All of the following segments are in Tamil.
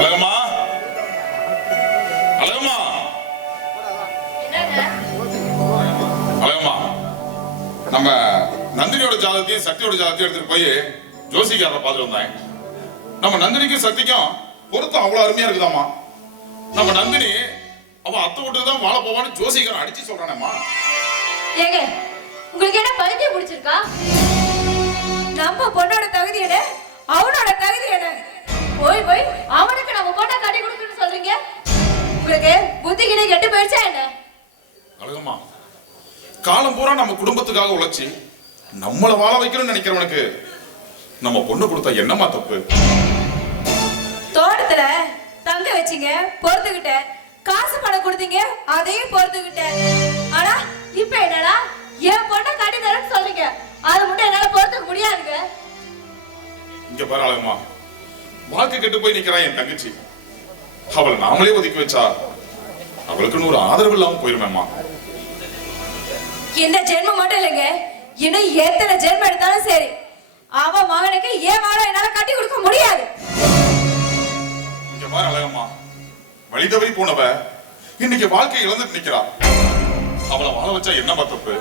அழகம்மா, அழகம்மா, அழகம்மா, நம்ம நந்தினியோட ஜாதகத்தையும் சக்தியோட ஜாதகத்தையும் எடுத்துட்டு போய் ஜோசிக்காரரை பார்த்துட்டு வந்தேன். நம்ம நந்தினிக்கும் சக்திக்கும் பொருத்தம் அவ்வளவு அருமையா இருக்குதாமா. நம்ம நந்தினி அவ அத்தை விட்டு தான் வாழ போவான்னு ஜோசிக்காரன் அடிச்சு சொல்றானேம்மா. ஏங்க, உங்களுக்கு என்ன பைத்தியம் பிடிச்சிருக்கா? நம்ம பொண்ணோட தகுதி என்ன, அவனோட தகுதி என்ன? போய் போய் அவனுக்கு நம்ம பொண்ணை கட்டி கொடுக்கணும்னு சொல்றீங்க. உங்களுக்கு புத்திகிலே கெட்டு போயிடுச்சா என்ன? அழகம்மா, காலம் பூரா நம்ம குடும்பத்துக்காக உழைச்சி நம்மளை வாழ வைக்கணும்னு நினைக்கிறவனுக்கு நம்ம பொண்ணு கொடுத்தா என்னமா தப்பு? தோட்டத்துல தங்க வச்சீங்க, பொறுத்துக்கிட்ட, காசு பணம் கொடுத்தீங்க, அதையும் பொறுத்துக்கிட்ட. ஆனா இப்ப என்னடா என் பொண்ணை கட்டி தரேன்னு சொல்றீங்க. அது மட்டும் என்னால பொறுத்துக்க முடியாதுங்க. இங்க பாரு அழகம்மா, வாழ்க்கை கெட்டு போய் நிக்கிறான் என் தங்கச்சி. அவளை நாமளே ஒதுக்கி வச்சா அவளுக்குன்னு ஒரு ஆதரவு இல்லாம போயிருமேம்மா. இந்த ஜென்மம் மட்டும் இல்லைங்க, இன்னும் எத்தனை ஜென்மம் எடுத்தாலும் சரி, அவன் மகனுக்கு ஏன் மகனை என்னால கட்டி கொடுக்க முடியாது. இங்க பாரு அழகம்மா, வழி தவறி போனவ இன்னைக்கு வாழ்க்கை இழந்துட்டு நிக்கிறா. அவளை வாழ வச்சா என்னமா தப்பு?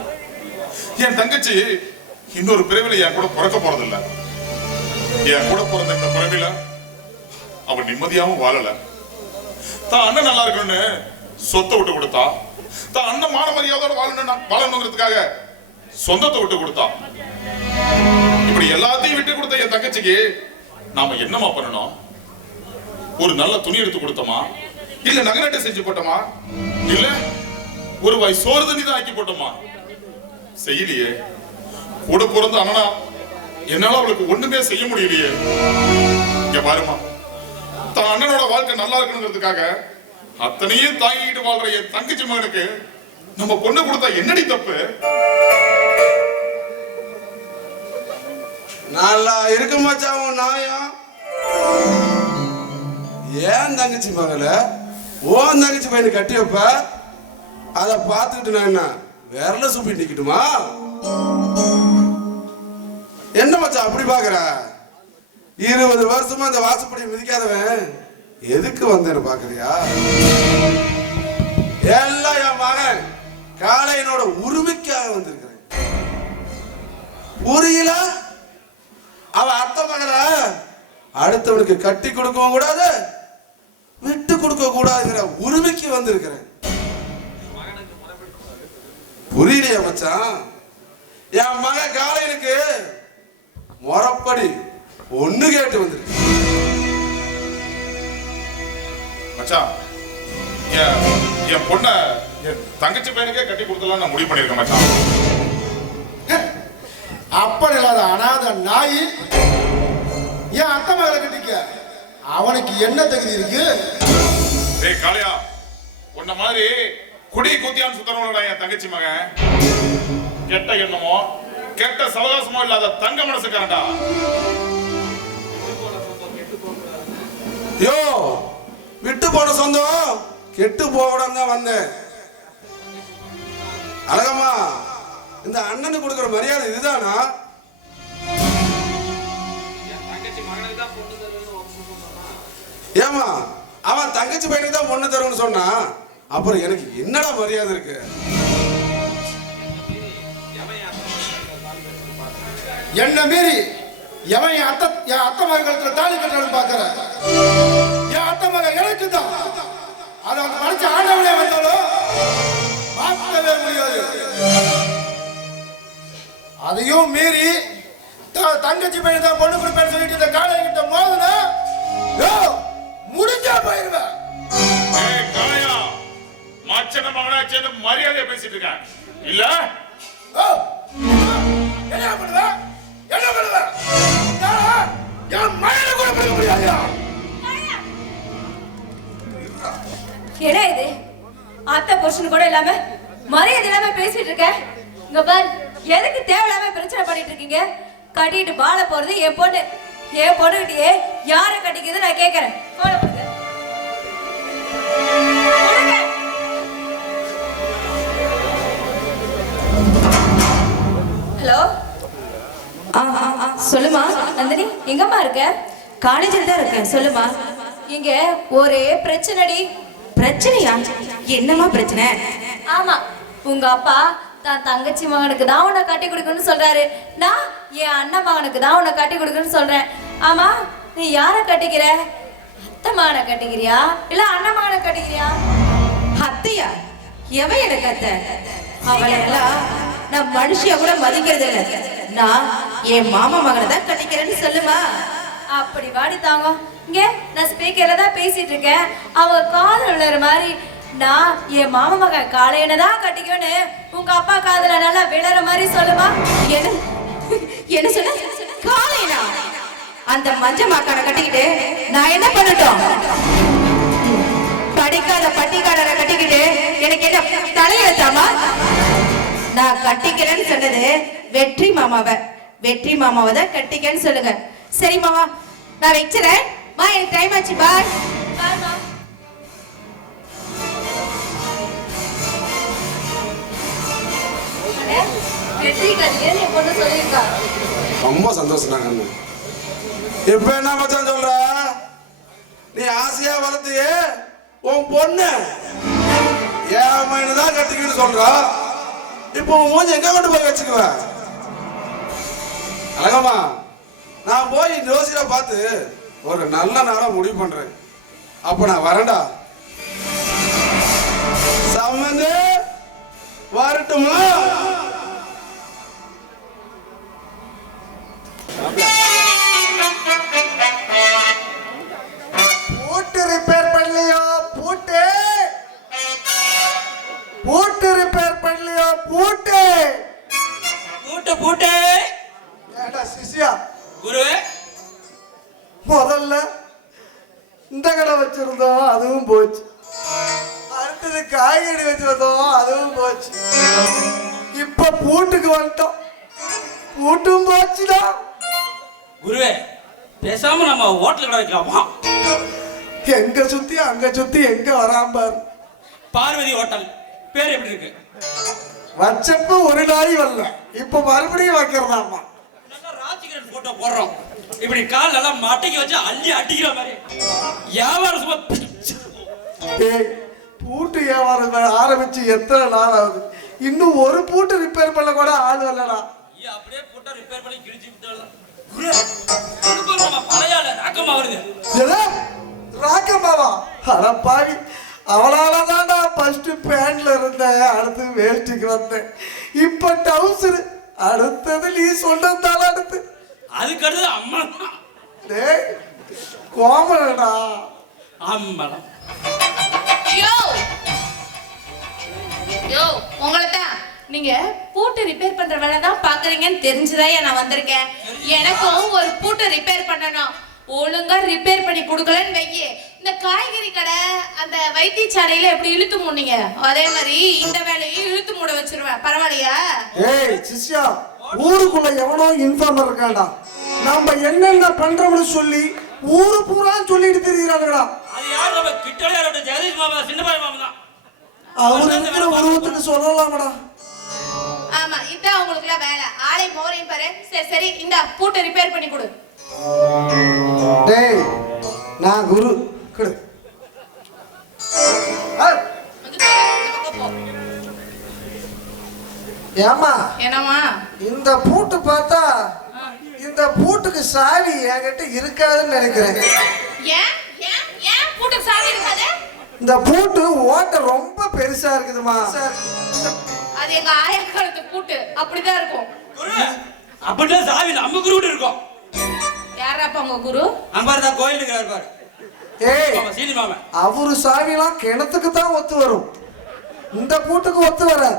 என் தங்கச்சி இன்னொரு பிறவில என் கூட பிறக்க போறதில்ல. என் கூட பிறந்த இந்த பிறவில அவன் நிம்மதியாவும் வாழல. தான் அண்ணன் நல்லா இருக்கணும்னு சொத்தை விட்டு கொடுத்தா, தான் அண்ணன் மான மரியாதையோட வாழணுங்கிறதுக்காக சொந்தத்தை விட்டு கொடுத்தா. இப்படி எல்லாத்தையும் விட்டு கொடுத்த என் தங்கச்சிக்கு நாம என்னமா பண்ணணும்? ஒரு நல்ல துணி எடுத்து கொடுத்தோமா, இல்ல நகரட்டை செஞ்சு போட்டோமா, இல்ல ஒரு வாய் சோறு தண்ணி தான் ஆக்கி போட்டோமா? செய்யலையே. கூட பிறந்த அண்ணனா என்னால அவளுக்கு ஒண்ணுமே செய்ய முடியலையே. இங்க பாருமா, தான் அண்ணனோட வாழ்க்கை நல்லா இருக்கணுங்கிறதுக்காக அத்தனையும் தாங்கிட்டு வாழ்ற என் தங்கச்சி மகனுக்கு நம்ம பொண்ணு கொடுத்தா என்னடி தப்பு? நல்லா இருக்கு மச்சான் நாயம். ஏன் தங்கச்சி மகள ஓன் தங்கச்சி பையனை கட்டி வைப்ப, அதை பார்த்துக்கிட்டு நான் என்ன விரல சூப்பி நிக்கட்டுமா? என்ன மச்சான் அப்படி பாக்குற? 20 வருஷமா இந்த வாசப்படி மிதிக்காதவன் எதுக்கு வந்தேன்னு பாக்குறியா? எல்லாம் என் மகன் காளையனோட உரிமைக்காக வந்திருக்கிறேன். புரியல? அவ அத்தை மகள அடுத்தவனுக்கு கட்டி கொடுக்கவும் கூடாது, விட்டு கொடுக்க கூடாதுங்கிற உரிமைக்கு வந்திருக்கிறேன். புரியலையா மச்சான்? என் மக காளையனுக்கு முறப்படி ஒண்ணு கேட்டு வந்திருக்கு. மச்சான், என் பொண்ண என் தங்கச்சி பையனுக்கே கட்டி கொடுத்தலாம் நான் முடிவு பண்ணிருக்கேன் மச்சான். அப்படி இல்லாத அனாத நாய் என் அத்தை மகளை கட்டிக்க அவனுக்கு என்ன தகுதி இருக்கு? டேய் காளையா, உன்ன மாதிரி குடி குத்தியான்னு சுத்தறவங்களா என் தங்கச்சி மகன். கெட்ட எண்ணமோ கெட்ட சவகாசமோ இல்லாத தங்க மனசுக்காரன்டா. யோ, விட்டு போன சொந்தம் கெட்டு போகணும் தான் வந்தேன். அழகம்மா, இந்த அண்ணனுக்கு கொடுக்கிற மரியாதை இதுதானா? ஏமா, அவன் தங்கச்சி பையனுக்கு தான் பொண்ணு தருவன்னு சொன்னா அப்புறம் எனக்கு என்னடா மரியாதை இருக்கு? என்ன மீறி எவன் என் அத்தை மகன் தாலி கட்டணும் பாக்குற? என் அத்தை மகன் எனக்கு தான். அதை வந்து படிச்ச ஆண்டவனே வந்தாலும் பார்க்கவே முடியாது. அதையும் மீறி தங்கச்சி பையன் தான் பொண்ணு கொடுப்பேன்னு சொல்லிட்டு இந்த காளைய கிட்ட மோதுனா முடிஞ்சா போயிருவேன். காளையா, மச்சன மகனாச்சேன்னு மரியாதையா பேசிட்டு இருக்கான் இல்ல? என்ன பண்ணுவ? என்ன பண்ணுவ? என் மகனை கூட பண்ண முடியாதா? என்ன இது? அத்தை புருஷன் கூட இல்லாம மரியாதை இல்லாம பேசிட்டு இருக்க. இங்க பாரு, எதுக்கு தேவையில்லாம பிரச்சனை பண்ணிட்டு இருக்கீங்க? கட்டிட்டு வாழ போறது என் பொண்ணு. என் பொண்ணுகிட்டயே யாரை கட்டிக்கிறது நான் கேட்கறேன். ஹலோ, சொல்லுமா நந்தினி, எங்கம்மா இருக்க? காலேஜில் தான் இருக்கேன். சொல்லுமா. இங்க ஒரே பிரச்சனைடி. பிரச்சனையா? என்னமா பிரச்சனை? ஆமா, உங்க அப்பா தான் தங்கச்சி மகனுக்கு தான் உன்னை கட்டி கொடுக்கணும்னு சொல்றாரு. நான் என் அண்ணன் மகனுக்கு தான் உன்னை கட்டி கொடுக்கணும்னு சொல்றேன். ஆமா, நீ யார கட்டிக்கிற? அத்தை மகனை கட்டிக்கிறியா இல்ல அண்ணன் மகனை கட்டிக்கிறியா? அத்தையா? எவன் எனக்கு அத்தை? அவளை எல்லாம் நான் மனுஷிய கூட மதிக்கிறது இல்லை. நான் என் மாமா மகனை தான் கட்டிக்கிறேன்னு சொல்லுமா. அப்படி வாடி தாங்க. இங்க நான் ஸ்பீக்கர்ல தான் பேசிட்டு இருக்கேன். அவங்க காதல் விழுற மாதிரி நான் என் மாமா மகன் காளையனை தான் கட்டிக்கணும்னு உங்க அப்பா காதல நல்லா விழற மாதிரி சொல்லுமா. என்ன என்ன சொன்ன? காலைனா அந்த மஞ்ச மாக்கான கட்டிக்கிட்டு நான் என்ன பண்ணட்டும்? படிக்காத பட்டிக்காரரை கட்டிக்கிட்டு எனக்கு என்ன தலையெழுத்தாமா? நான் கட்டிக்கிறேன்னு சொன்னது வெற்றி மாமாவை தான் கட்டிக்கன்னு சொல்லுங்க. சரி மாமா, நான் வச்சுறேன். எனக்கு டைம் ஆச்சு. பாய். பாருமா. வெற்றி கல்யாணம் என் பொண்ணு சொல்லியிருக்கா. ரொம்ப சந்தோஷம் நாங்க. இப்ப என்ன மச்சான் சொல்ற? நீ ஆசையா வளர்த்தியே உன் பொண்ணு என் மைனு தான் கட்டிக்கிட்டு சொல்ற. இப்போ உன் மூஞ்சி எங்க கொண்டு போய் வச்சுக்குவ? அழகம்மா, நான் போய் ஜோசியரை பார்த்து ஒரு நல்ல நாளா முடிவு பண்றேன். அப்ப நான் வரேன்டா. சம்மந்து வரட்டுமா? பூட்டு ரிப்பேர் பண்ணலையோ? பூட்டு ரிப்பேர் பண்ணலையோ? பூட்டு ஏடா சிஷ்யா, குருவே, முதல்ல இந்த கடை வச்சிருந்தோம், அதுவும் போச்சு. அடுத்தது காய்கறி வச்சிருந்தோம், அதுவும் போச்சு. இப்ப பூட்டுக்கு வந்துட்டோம், பூட்டும் போச்சுடா. குருவே, பேசாம நம்ம ஹோட்டல் கடை வைக்கலாமா? எங்க சுத்தி அங்க சுத்தி எங்க வராம பாரு. பார்வதி ஹோட்டல் பேர் எப்படி இருக்கு? வச்சப்ப ஒரு நாளை வரல, இப்ப மறுபடியும் வைக்கிறதாமா. நல்லா ராஜகிரண் போட்டோ போடுறோம். இப்படி கால் நல்லா மட்டைக்கு வச்சு அள்ளி அடிக்கிற மாதிரி வியாபாரம் சும்மா. ஏய், பூட்டு வியாபாரம் ஆரம்பிச்சு எத்தனை நாள் ஆகுது? இன்னும் ஒரு பூட்டு ரிப்பேர் பண்ண கூட ஆள் வரலடா. அப்படியே போட்டோ ரிப்பேர் பண்ணி கிழிச்சு விட்டாலும் பழையால ராக்கமா வருது. ராக்கம்மாவா? அடப்பாவி, அவளாலதான்டா ஃபர்ஸ்ட் பேண்ட்ல இருந்தேன், அடுத்து வேஷ்டிக்கு வந்தேன், இப்ப டவுசர், அடுத்தது நீ சொல்றதால அடுத்து அதுக்கு அடுத்தது அம்மா. டேய் கோமலடா. அம்மளம். யோ, உங்களை தான் நீங்க பூட்டு ரிப்பேர் பண்ற வேலை தான் பாக்குறீங்கன்னு தெரிஞ்சுதான் நான் வந்திருக்கேன். எனக்கும் ஒரு பூட்டு ரிப்பேர் பண்ணணும். ஒழுங்கா ரிப்பேர் பண்ணி கொடுக்கலன்னு வையே, இந்த காய்கறி கடை அந்த வைத்தியசாலையில எப்படி இழுத்து மூடிங்க, அதே மாதிரி இந்த வேலையை இழுத்து மூட வச்சிருவேன். பரவாயில்லையா? ஏய் சிஷ்யா, ஊருக்குள்ள எவனோ இன்ஃபார்மர் இருக்காண்டா. நம்ம என்னென்ன பண்றோம்னு சொல்லி ஊரு பூரா சொல்லிட்டு தெரியுறாங்கடா. அது யார்? நம்ம கிட்டோட ஜெகதீஷ் மாமா, சின்னபாய் மாமா தான். அவர் இருக்கிற உருவத்துக்கு சொல்லலாமடா. ஆமா, இதான் உங்களுக்குலாம் வேலை. ஆளை மோரையும் பாரு. சரி சரி, இந்த பூட்டை ரிப்பேர் பண்ணி கொடு. டேய், நான் குரு கொடு. ஏமா என்னம்மா? இந்த பூட்டு பார்த்தா இந்த பூட்டுக்கு சாவி என்கிட்ட இருக்காதுன்னு நினைக்கிறேன். ஏன் ஏன் ஏன் பூட்டுக்கு சாவி இருக்காது? இந்த பூட்டு ஓட்ட ரொம்ப பெருசா இருக்குதுமா. அது எங்க ஆயா காலத்து பூட்டு, அப்படிதான் இருக்கும். குரு, அப்படிதான் சாவி நம்ம குரு இருக்கும். யாரா அப்ப உங்க குரு? அம்பாரதா கோயில் இருக்கிறார் பாரு. ஏய், மாமா, சீனி மாமா. அவரு சாவிலாம் கிணத்துக்கு தான் ஒத்து வரும், இந்த பூட்டுக்கு ஒத்து வராது.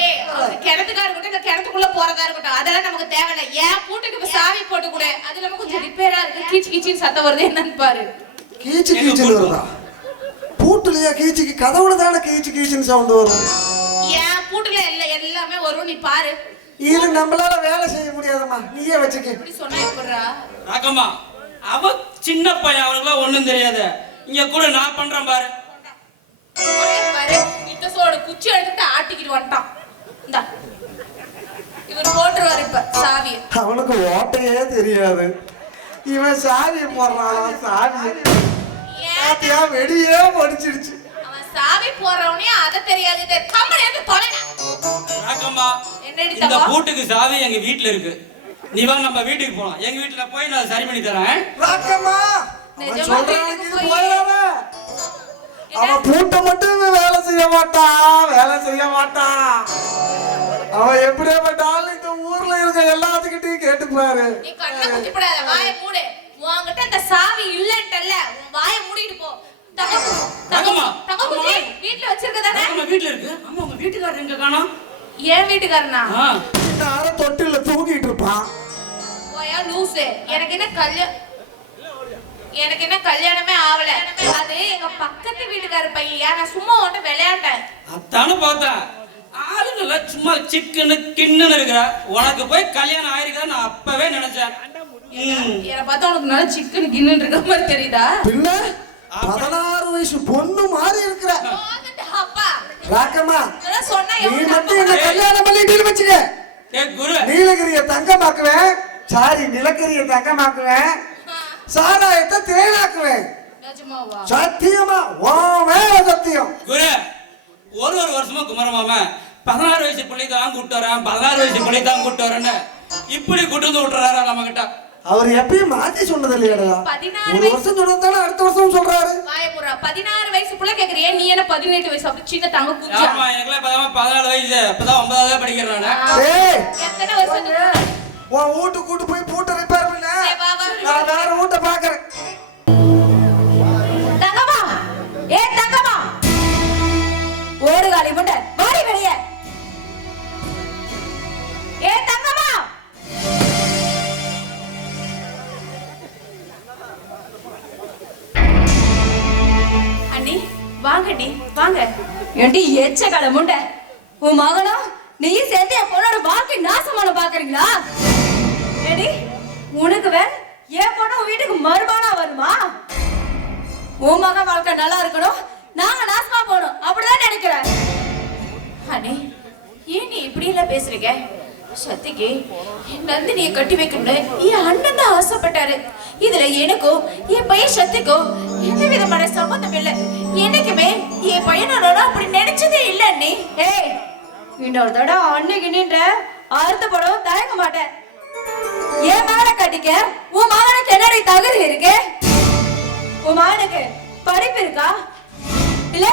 ஏய், அது கிணத்துக்கா இருக்கட்டும், இந்த கிணத்துக்குள்ள போறதா இருக்கட்டும், அதெல்லாம் நமக்கு தேவையில்லை. ஏன் பூட்டுக்கு இப்ப சாவி போட்டு கொடு. அது இல்லாம கொஞ்சம் ரிப்பேரா இருக்கு, கீச்சு கீச்சின்னு சத்தம் வருது, என்னன்னு பாரு. கீச்சு கீச்சுன்னு வருதா? பூட்டுலயா கீச்சுக்கு? கதவுல தானே கீச்சு கீச்சுன்னு சவுண்ட் வரும். ஏன் பூட்டுல எல்லாமே வரும், நீ பாரு. இது நம்மளால வேலை செய்ய முடியாதம்மா, நீயே வச்சுக்க. இப்படி சொன்னா எப்படிடா? ராக்கம்மா, அவ சின்ன பையன், அவனுக்குலாம் ஒண்ணும் தெரியாது. இங்க கூட நான் பண்றேன் பாரு. பாரு, இத்தசோட குச்சி எடுத்துட்டு ஆட்டிக்கிட்டு வந்துட்டான். இந்தா, இவர் போட்டுருவாரு இப்ப சாவியை. அவனுக்கு ஓட்டையே தெரியாது. இவன் சாவி போடுறான் சாவி ஏன் பாத்தியா வெடியே படிச்சிருச்சு. அவன் சாவி போறவனே அத தெரியாது இது கம்பளை எடுத்து தொலைடா. ராக்கம்மா, என்னடி இந்த தப்பா? பூட்டுக்கு சாவி எங்க வீட்ல இருக்கு. நீ வா நம்ம வீட்டுக்கு போலாம். எங்க வீட்ல போய் நான் சரி பண்ணி தரேன். ராக்கம்மா அவன் நிஜமா சொல்றான் வீட்டுக்கு இது போய் போயிடாத. அவன் பூட்டை மட்டும் வேலை செய்ய மாட்டான். அவன் எப்படியாப்பட்டாலும் இந்த ஊர்ல இருக்க எல்லாத்துக்கிட்டையும் கேட்டுப்பாரு. நீ கண்ணை குத்தி போடாத, வாயை மூடு. உன்கிட்ட அந்த சாவி இல்லன்ட்டல்ல, உன் வாயை மூடிட்டு போ. ராக்கம்மா, தங்கக்குட்டி வீட்ல வச்சிருக்கதானே? ராக்கம்மா வீட்ல இருக்கு. அம்மா உங்க வீட்டுக்காரர் எங்க காணோம்? ஏன் வீட்டுக்காரனா? ஆ, இந்த ஆளு தொட்டில தூங்கிட்டு இருப்பான். போயா லூசு. எனக்கு என்ன கல்யாணமே ஆகல. அது எங்க பக்கத்து வீட்டுக்கார பையன். நான் சும்மா உன்கிட்ட விளையாண்டேன். அத்தானு பார்த்தேன். ஆளுங்கள சும்மா சிக்கனு கிண்ணுன்னு இருக்கிற. உனக்கு போய் கல்யாணம் ஆயிருக்கா நான் அப்பவே நினைச்சேன். என்னை பார்த்தா உனக்கு நல்லா சிக்கன் கின்னு இருக்க மாதிரி தெரியுதா? பின்ன 16 வயசு பொண்ணு மாதிரி இருக்கிற. போதுண்டா அப்பா. ராக்கம்மா இதெல்லாம் சொன்னா நீ எவ்வளவு மட்டும் என்ன கல்யாணம் பண்ணிட்டு வச்சுக்க. ஏ குரு, நீலகிரிய தங்கமாக்குவேன். சாரி நிலக்கரிய தங்கமாக்குவேன். சாராயத்தை தேனாக்குவேன். நிஜமாவா? சத்தியமா ஓ மேல சத்தியம். குரு, ஒரு வருஷமா குமரமாம 16 வயசு பிள்ளை தான் கூட்டு வரேன், 16 வயசு பிள்ளை தான் கூட்டு வரேன்னு இப்படி கூட்டு வந்து விட்டுறாரா நம்ம கிட்ட. அவர் எப்பயும் மாத்தி சொன்னது இல்லையாடா. 16 ஒரு வருஷம் சொன்னதானே அடுத்த வருஷம் சொல்றாரு. வாயப்புறா 16 வயசு புள்ள கேக்குறியே, நீ என்ன 18 வயசு அப்படி சின்ன தங்க குஞ்சா? ஆமா, எனக்குலாம் இப்பதான் 14 வயசு. இப்பதான் 9வது படிக்கிறேன் நானு. ஏய் எத்தனை வருஷம் இருக்கு? உன் வீட்டு கூட்டு போய் பூட்டை ரிப்பேர் பண்ண. சரி, வா, வா. நான் வேற வீட்டை பாக்குறேன். தங்கம்மா, ஏ தங்கம்மா, ஓடுகாலி முண்டை வாடி வெளியே. ஏ தங்கம்மா, அண்ணி வாங்கண்ணி வாங்க. ஏண்டி எச்ச முண்டை, உன் மகனும் நீயும் சேர்ந்து என் பொண்ணோட வாழ்க்கை நாசமான பாக்குறீங்களா? ஏடி உனக்கு வேற என் பொண்ணு உன் வீட்டுக்கு மறுபானா வருமா? உன் மகன் வாழ்க்கை நல்லா இருக்கணும், நாங்க நாசமா போகணும், அப்படிதான் நினைக்கிறேன். அண்ணே ஏன் நீ இப்படி எல்லாம் பேசுறீங்க? சத்திக்கு நந்தினியை கட்டி வைக்கணும்னு என் அண்ணன் தான் ஆசைப்பட்டாரு. இதுல எனக்கும் என் பையன் சத்திக்கும் எந்த விதமான சம்பந்தம் இல்லை. என்னைக்குமே என் பையனோட அப்படி நினைச்சதே இல்லை அண்ணே. ஏய் இன்னொரு தடவை அன்னைக்கு நின்ற அறுத்த படம் தயங்க மாட்டேன். என் மகனை கட்டிக்க உன் மகனுக்கு என்னடி தகுதி இருக்கு? உன் மகனுக்கு படிப்பு இருக்கா, இல்ல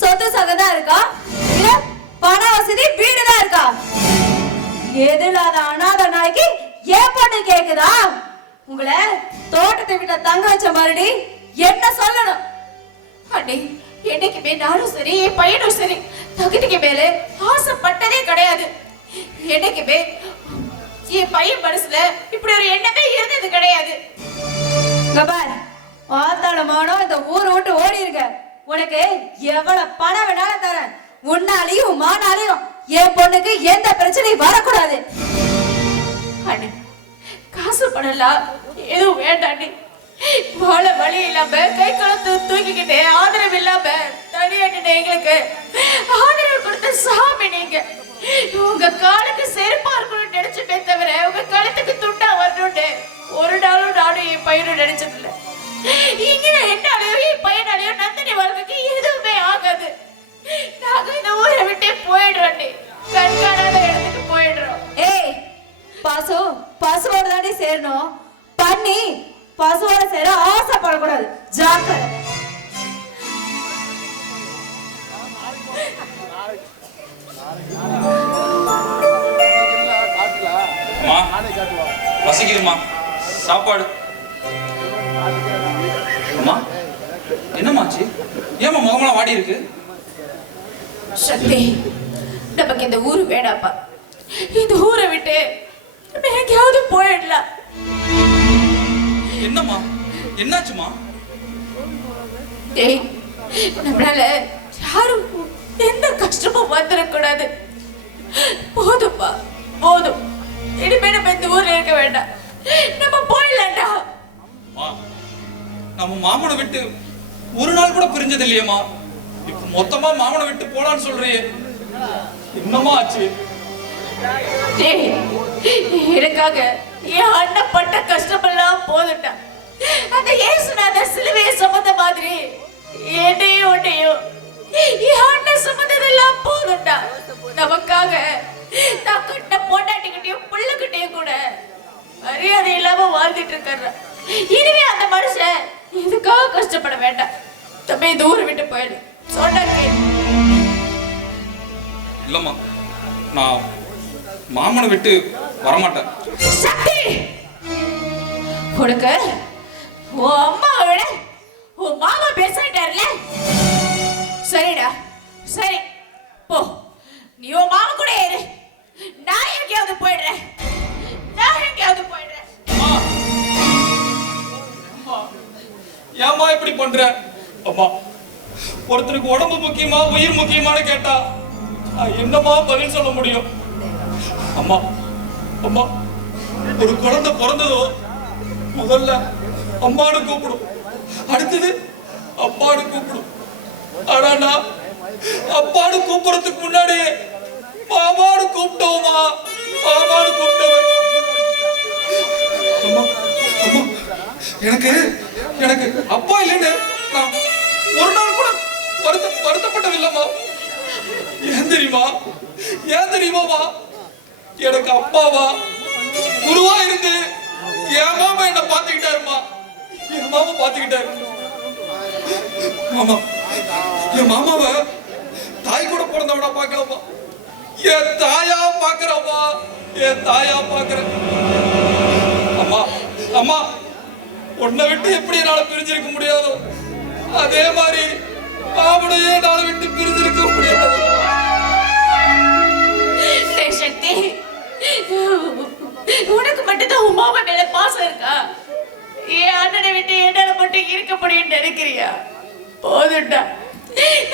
சொத்து சகதான் இருக்கா, இல்ல பண வசதி வீடுதான் இருக்கா? எது இல்லாத அனாத நாய்க்கு ஏன் பொண்ணு கேக்குதா? உங்களை தோட்டத்தை விட்ட தங்க வச்ச மாதிரி என்ன சொல்லணும்? அண்ணே என்னைக்குமே நானும் சரி என் பையனும் சரி தகுதிக்கு மேல ஆசைப்பட்டதே கிடையாது. என்னைக்குமே என் பையன் மனசுல இப்படி ஒரு எண்ணமே இருந்தது கிடையாது. கபால் ஆத்தாளமானோ இந்த ஊரை விட்டு ஓடி இருக்க. உனக்கு எவ்வளவு பணம் வேணாலும் தரேன். உன்னாலையும் மானாலையும் என் பொண்ணுக்கு எந்த பிரச்சனையும் வரக்கூடாது. அண்ணே காசு பணம்லாம் எதுவும் வேண்டாண்டி. வாழ வழி இல்லாம கை காலத்து தூக்கிக்கிட்டு ஆதரவு இல்லாம தனியாட்டு எங்களுக்கு ஆதரவு கொடுத்த சாமி நீங்க. உங்க காலுக்கு செருப்பா இருக்கணும்னு நினைச்சுட்டே தவிர உங்க கழுத்துக்கு துண்டா வரணும்னு ஒரு நாளும் நானும் என் பையனும் நினைச்சதில்லை. இங்க என்னாலையோ என் பையனாலையோ நந்தினி வாழ்க்கைக்கு எதுவுமே ஆகாது. நாங்க இந்த ஊரை விட்டே போயிடுறோம். கண்காணாத இடத்துக்கு போயிடுறோம். ஏய் பசு பசுவோட தாண்டி சேரணும், பண்ணி பசுவோட சேர ஆசைப்படக்கூடாது. ஜாக்கிரதை. பசிக்குதுமா, சாப்பாடு. அம்மா என்னமாச்சு? ஏமா முகமெல்லாம் வாடி இருக்கு? சக்தி நமக்கு இந்த ஊரு வேடாப்பா. இந்த ஊரை விட்டு நம்ம எங்கேயாவது போயிடலாம். என்னம்மா என்னாச்சுமா? டேய் நம்மளால யாரும் எந்த கஷ்டமும் வந்துடக்கூடாது. போதும்பா போதும். இனிமே நம்ம இந்த ஊர்ல இருக்க வேண்டாம். நம்ம போயிடலாம்டா. நம்ம மாமனை விட்டு ஒரு நாள் கூட பிரிஞ்சது இல்லையம்மா. இப்ப மொத்தமா மாமனை விட்டு போலான்னு சொல்றியே, என்னமா ஆச்சு? டேய் எனக்காக என் அண்ணன் பட்ட கஷ்டமெல்லாம் போதுட்டா. அந்த இயேசுநாதர் சிலுவையை சுமந்த மாதிரி என்னையும் உன்னையும் என் அண்ணன் சுமந்ததெல்லாம் போதுட்டா. நமக்காக நான் கட்ட பொண்டாட்டிக்கிட்டையும் பிள்ளைகிட்டையும் கூட மரியாதை இல்லாம வாழ்ந்துட்டு இருக்காரு. இனிமே அந்த மனுஷன் இதுக்காக கஷ்டப்பட வேண்டாம். தம்பி தூரம் விட்டு போயிடு சொன்ன கேளு. இல்லம்மா, நான் மாமனை விட்டு வரமாட்டேன். சக்தி, உனக்கு உன் அம்மாவை விட உன் மாமா பேசிட்டாருல. சரிடா, சரி போ, நீ உன் மாமா கூட ஏறு. நான் எங்கேயாவது போயிடுறேன். ஏம்மா இப்படி பண்ற? அம்மா, ஒருத்தருக்கு உடம்பு முக்கியமா உயிர் முக்கியமானு கேட்டா என்னமா பதில் சொல்ல முடியும்? அம்மா அம்மா, ஒரு குழந்தை பிறந்ததோ முதல்ல அம்மானு கூப்பிடும், அடுத்தது அப்பான்னு கூப்பிடும். ஆனா நான் அப்பான்னு கூப்பிடுறதுக்கு முன்னாடி மாமான்னு கூப்பிட்டோமா, மாமான்னு கூப்பிட்டவன். அம்மா அம்மா, எனக்கு எனக்கு அப்பா இல்லைன்னு நான் ஒரு நாள் கூட வருத்தப்பட்டதில்லம்மா. ஏன் தெரியுமாமா? எனக்கு அப்பாவா குருவா இருந்து என் மாமா என்ன பாத்துக்கிட்டாருமா. என் மாமா பாத்துக்கிட்டாரு. மாமா, என் மாமாவை தாய் கூட பிறந்தவனா பாக்கலாமா? என் தாயா பாக்குறமா, என் தாயா பாக்குறேன். அம்மா அம்மா, உன்னை விட்டு எப்படி என்னால பிரிஞ்சிருக்க முடியாதோ அதே மாதிரி மாமனையே என்னால விட்டு பிரிஞ்சிருக்க முடியாது. சக்தி, உனக்கு மட்டும்தான் உன் மாமா மேல பாசம் இருக்கா? என் அண்ணனை விட்டு என்னால மட்டும் இருக்க முடியும்னு நினைக்கிறியா? போதுண்டா,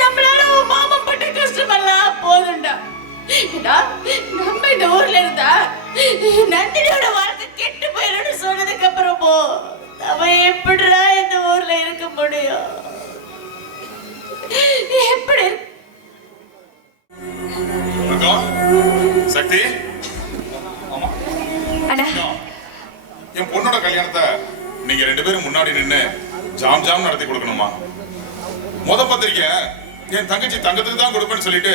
நம்மளால உன் மாமா பட்ட கஷ்டமெல்லாம் போதுண்டா. நம்ம இந்த ஊர்ல இருந்தா நந்தினியோட வாழ்க்கை கெட்டு போயிடும் சொன்னதுக்கு அப்புறமோ நம்ம எப்படிடா இந்த ஊர்ல இருக்க முடியும்? எப்படி? சக்தி, அண்ணா, என் பொண்ணோட கல்யாணத்தை நீங்க 2 பேரும் முன்னாடி நின்று ஜாம் ஜாம் நடத்தி கொடுக்கணுமா? முத பத்திரிக்கை என் தங்கச்சி தங்கத்துக்கு தான் கொடுப்பேன்னு சொல்லிட்டு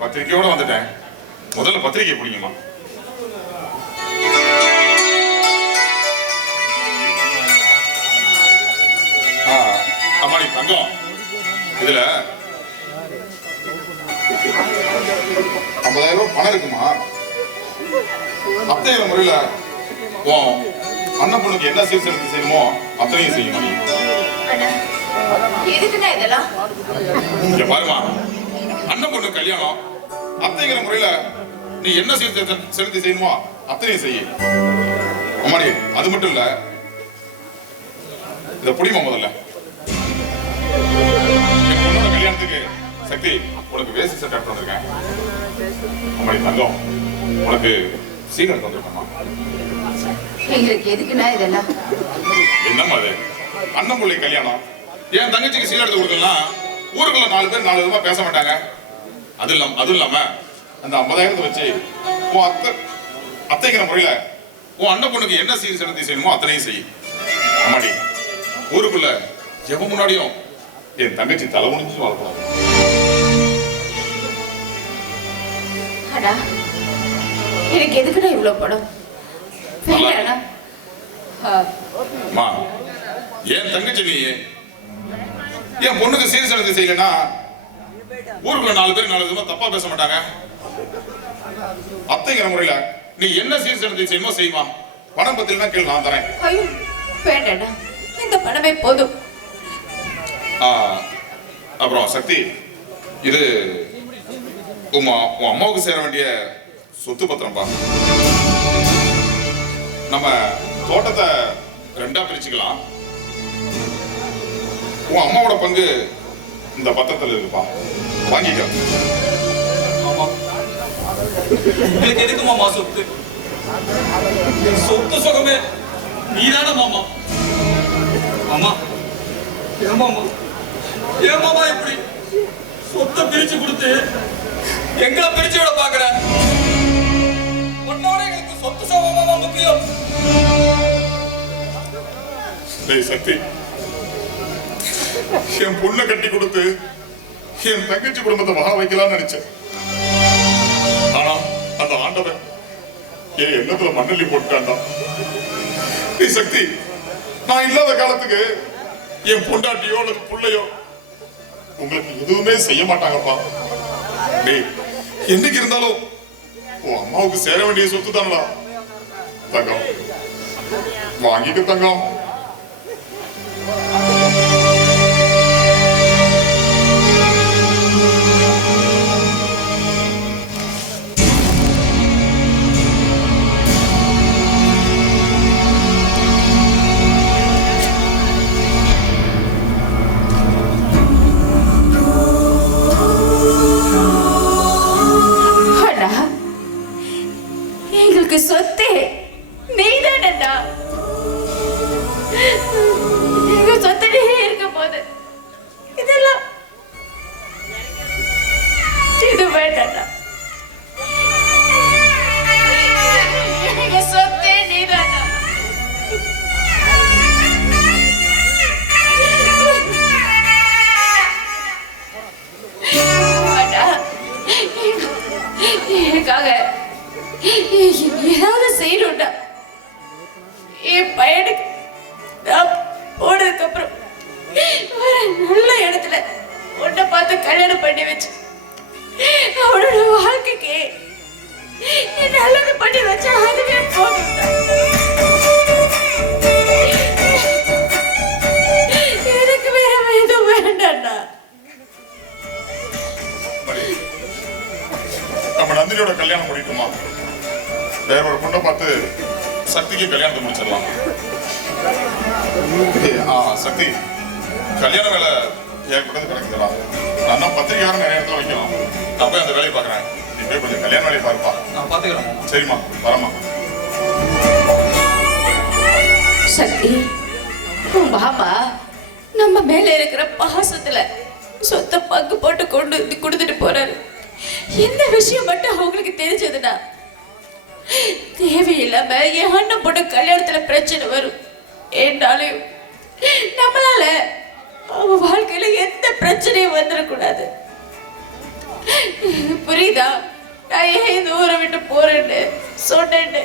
பத்திரிக்கையோட வந்துட்டேன். முதல்ல பத்திரிக்கை பிடிக்குமா? அம்மாடி தங்கம், இதுல 50,000 ரூபாய் பணம் இருக்குமா? அத்தையில முறையில அண்ணன் பொண்ணுக்கு என்ன சீர்திருத்தம் செய்யணுமோ அத்தனையும் செய்யணும். எதுக்குன்னா இதெல்லாம்? இங்க பாருமா, அண்ணன் பொண்ணு கல்யாணம், அத்தைங்கிற முறையில நீ என்ன சீர்திருத்தம் செலுத்தி செய்யணுமோ அத்தனையும் செய்ய. அம்மாடி, அது மட்டும் இல்ல, இத புடிமா முதல்ல. என் பொண்ணோட கல்யாணத்துக்கு சக்தி உனக்கு வேஷ்டி சட்டை எடுத்து வந்திருக்கேன். அம்மாடி தங்கம், உனக்கு சீர் எடுத்து வந்திருக்கேம்மா. எங்களுக்கு எதுக்குன்னா இதெல்லாம்? என்னம்மா அது? அண்ணன் பிள்ளை கல்யாணம், என் தங்கச்சிக்கு சீர் எடுத்து கொடுக்கலாம். ஊருக்குள்ள 4 பேர் 4 விதமா பேச மாட்டாங்க. அதுவும் இல்லாம அந்த 50,000 வச்சு உன் அத்தைங்கிற முறையில உன் அண்ணன் பொண்ணுக்கு என்ன சீர் செலுத்தி செய்யணுமோ அத்தனையும் செய்யும். அம்மாடி, ஊருக்குள்ள எவன் முன்னாடியும் என் தங்கச்சி தலை முடிஞ்சு வாழக்கூடாது. எனக்கு எதுக்குடா இவ்வளவு படம்? என் தங்கச்சி நீ என் பொண்ணுக்கு சீர் செலுத்தி செய்யலன்னா ஊருக்குள்ள 4 பேர் 4 விதமா தப்பா பேச மாட்டாங்க. அத்தைங்கிற முறையில நீ என்ன சீர் செலுத்தி செய்யுமோ செய்யுமா. பணம் பத்திலாம் கேள்வி நான் தரேன். ஐயோ வேண்டாடா, இந்த பணமே போதும். அப்புறம் சக்தி, இது உன் அம்மாவுக்கு சேர வேண்டிய சொத்து பத்திரம்பா. நம்ம தோட்டத்தை 2ஆ பிரிச்சுக்கலாம். உன் அம்மாவோட பங்கு இந்த பத்திரத்தில் இருக்குப்பா, வாங்கிக்க. ஆமா, உங்களுக்கு எதுக்கு மாமா சொத்து? சொத்து சுகமே நீதான மாமா. மாமா, ஏன் மாமா இப்படி சொத்தை பிரிச்சு கொடுத்து எங்களை பிரிச்சு விட பாக்குற? உன்னோட எங்களுக்கு சொத்து சுகமா முக்கியம். டேய் சக்தி, என் பொண்ணை கட்டி கொடுத்து என் தங்கச்சி குடும்பத்தை வாழ வைக்கலாம்னு நினைச்சேன். ஆனா அந்த ஆண்டவன் என் எண்ணத்துல மண்ணள்ளி போட்டான்டா. டேய் சக்தி, நான் இல்லாத காலத்துக்கு என் பொண்டாட்டியோ அல்லது புள்ளையோ உங்களுக்கு எதுவுமே செய்ய மாட்டாங்கப்பா. டேய், என்னைக்கு இருந்தாலும் உன் அம்மாவுக்கு சேர வேண்டிய சொத்து தானடா. தங்கம், வாங்கிக்க தங்கம். எங்களுக்கு சொத்தே நீதானடா. எங்க சொத்தனே இருக்க போது இதெல்லாம் இது வேண்டாம்டா. எங்க சொத்தே நீதான்டா. எனக்காக ஏதாவது செய்யணும்டா. என் பையனுக்கு நான் போனதுக்கு அப்புறம் ஒரு நல்ல இடத்துல உன்னை பார்த்து கல்யாணம் பண்ணி வச்சு அவனோட வாழ்க்கைக்கு நல்லது பண்ணி வச்சா அதுவே போகும்டா. எனக்கு வேற எதுவும் வேண்டாம்டா. நம்ம நந்தினியோட கல்யாணம் முடிக்குமா? வேற ஒரு பொண்ணை பார்த்து சக்திக்கு கல்யாணத்தை முடிச்சிடலாம். சக்தி, கல்யாண வேலை ஏற்பட்டது கிடக்குதுடா. நான் தான் பத்திரிகையாரம் நிறைய இடத்துல வைக்கலாம். நான் போய் அந்த வேலையை பார்க்குறேன். நீ போய் கொஞ்சம் கல்யாண வேலையை பாருப்பா. நான் பாத்துக்கிறேன். சரிம்மா, வரமா. சக்தி, உன் பாபா நம்ம மேல இருக்கிற பாசத்துல சொத்த பங்கு போட்டு கொண்டு வந்து கொடுத்துட்டு போறாரு. இந்த விஷயம் மட்டும் அவங்களுக்கு தெரிஞ்சதுடா, தேவையில்லாம என் அண்ணன் பொண்ணு கல்யாணத்துல பிரச்சனை வரும். என்றாலும் நம்மளால அவ வாழ்க்கையில எந்த பிரச்சனையும் வந்துடக்கூடாது. புரியுதா? நான் ஏன் இந்த ஊரை விட்டு போறேன்னு சொன்னேன்னு.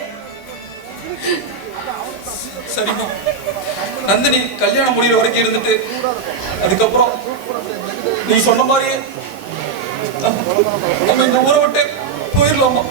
சரிம்மா, நந்தினி கல்யாணம் முடிகிற வரைக்கும் இருந்துட்டு அதுக்கப்புறம் நீ சொன்ன மாதிரியே நம்ம இந்த ஊரை விட்டு போயிடலாமா?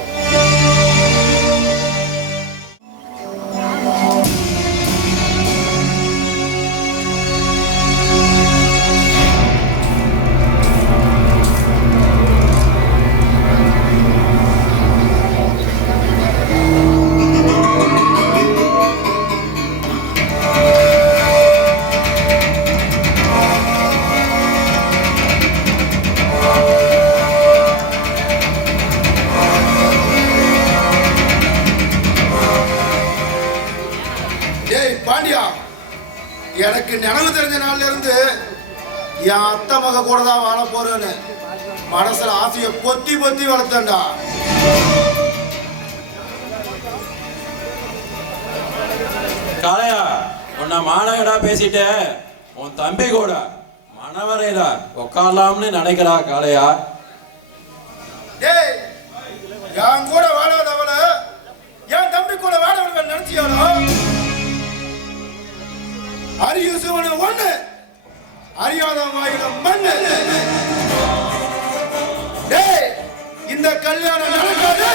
எனக்கு நினைவு தெரிஞ்ச நாள்ல இருந்து என் அத்தை மக கூட தான் வாழ போறேன்னு மனசுல ஆசையை பொத்தி பொத்தி வளர்த்தேன்டா. காளையா, உன்னை மாநகரா பேசிட்டு உன் தம்பி கூட மனவரையில உட்காரலாம்னு நினைக்கிறா காளையா. டேய், என் கூட வாழாதவள என் தம்பி கூட வாழவர்கள் நினைச்சியாரோ? அறிய சிவனு ஒண்ணு, அறியாத வாயில மண்ணு. டேய், இந்த கல்யாணம் நடக்காது.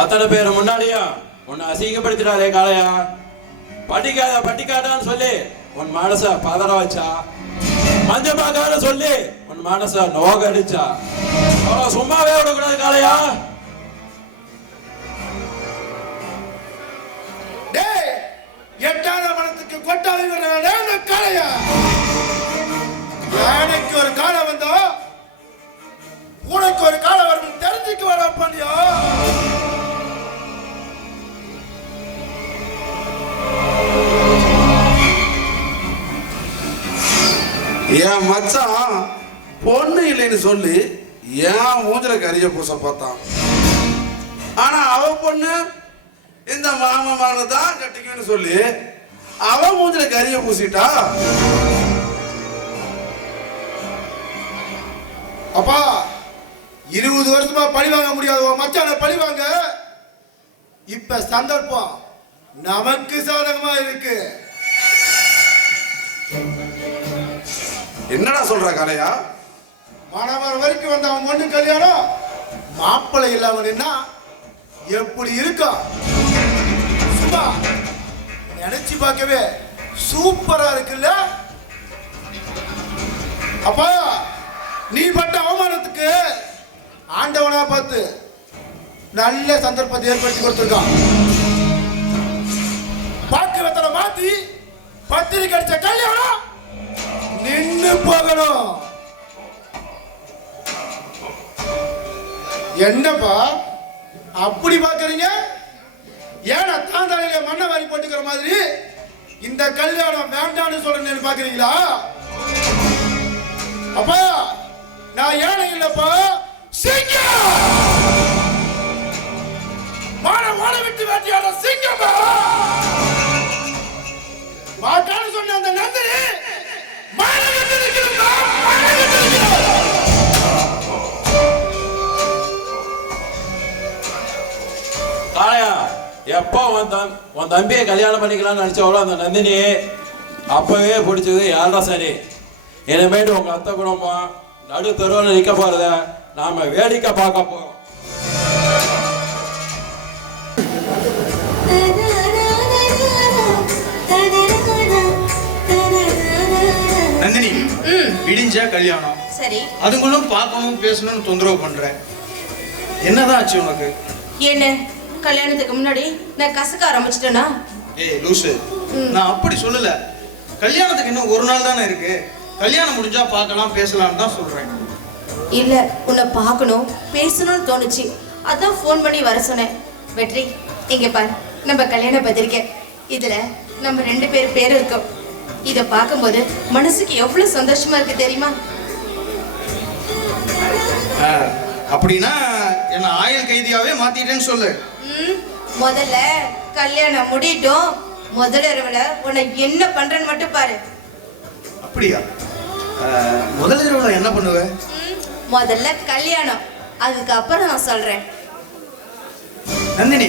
அத்தனை பேர் முன்னாடியா உன்னை அசிங்கப்படுத்திடாதே காளையா. பட்டிக்காதான்னு சொல்லி உன் மனச பதற வச்சா, மஞ்சமாக்கான சொல்லி உன் மனச நோகடிச்சா, சும்மாவே விடக்கூடாது காளையா. டேய், எட்டாத மனத்துக்கு கொட்டாவி விடுற காளையா. யானைக்கு ஒரு காலம் வந்தோ உனக்கு ஒரு காலம் வரும் தெரிஞ்சுக்கு வர பண்ணியோ. என் மச்சான் பொண்ணு இல்லைன்னு சொல்லி ஏன் மூஞ்சில கரிய பூச பார்த்தான். ஆனா அவ பொண்ணு இந்த மாமா மகனை தான் கட்டிக்கன்னு சொல்லி அவ மூஞ்சில கரிய பூசிட்டா. அப்பா 20 வருஷமா பழி வாங்க முடியாத மச்சான பழி வாங்க இப்ப சந்தர்ப்பம் நமக்கு சாதகமா இருக்கு. என்னடா சொல்ற கலையா? மாணவர் வரைக்கும் வந்த அவன் பொண்ணு கல்யாணம் மாப்பிள்ளை இல்லாமன்னா எப்படி இருக்கா? சும்மா நினைச்சு பார்க்கவே சூப்பரா இருக்குல்ல? அப்பா நீ பட்ட அவமானத்துக்கு ஆண்டவனா பார்த்து நல்ல சந்தர்ப்பத்தை ஏற்படுத்தி கொடுத்திருக்கான். பாக்கு வெத்தலை மாத்தி பத்திரிக்கை அடிச்ச கல்யாணம் நின்னு போகணும். என்னப்பா அப்படி பாக்குறீங்க? ஏன்னா தான் தலையில மண்ணை வாரி போட்டுக்கிற மாதிரி இந்த கல்யாணம் வேண்டான்னு சொல்றேன்னு பாக்குறீங்களா? அப்பா நான் ஏழை இல்லப்பா, சிங்கம். வாழ விட்டு வேட்டியாட சிங்கமா மாட்டான்னு சொன்ன அந்த நந்தினி மாலை விட்டு நிற்கிறா. காளையா, எப்போ உன் தம்பியை கல்யாணம் பண்ணிக்கலாம்னு நினைச்சவளோ அந்த நந்தினி அப்பவே பிடிச்சது யாரா சரி. இனிமேட்டு உங்க அத்தை குடும்பம் நடு தெருவில் நிற்க போறத நாம வேடிக்கை பார்க்க போறோம். நந்தினி, விடிஞ்சா கல்யாணம், சரி, அதுங்களும் பார்க்கணும் பேசணும்னு தொந்தரவு பண்றேன். என்னதான் ஆச்சு உனக்கு? என்ன கல்யாணத்துக்கு முன்னாடி நான் கசக்க ஆரம்பிச்சிட்டேனா? ஏய் லூசு, நான் அப்படி சொல்லல. கல்யாணத்துக்கு இன்னும் ஒரு நாள் தானே இருக்கு. கல்யாணம் முடிஞ்சா பார்க்கலாம் பேசலாம்னு தான் சொல்றேன். இல்ல, உன்னை பார்க்கணும் பேசணும்னு தோணுச்சு, அதான் ஃபோன் பண்ணி வர சொன்னேன். வெற்றி, இங்க பாரு, நம்ம கல்யாண பத்திரிக்கை. இதுல நம்ம 2 பேர் இருக்கோம். இத பார்க்கும்போது மனசுக்கு எவ்வளவு சந்தோஷமா இருக்கு தெரியுமா? அப்படின்னா என்ன ஆயுள் கைதியாவே மாத்திட்டேன்னு சொல்லு. முதல்ல கல்யாணம் முடியட்டும், முதல் இரவுல உன்னை என்ன பண்றேன்னு மட்டும் பாரு. அப்படியா? முதல் இரவுல என்ன பண்ணுவ? முதல்ல கல்யாணம், அதுக்கப்புறம் நான் சொல்றேன். நந்தினி,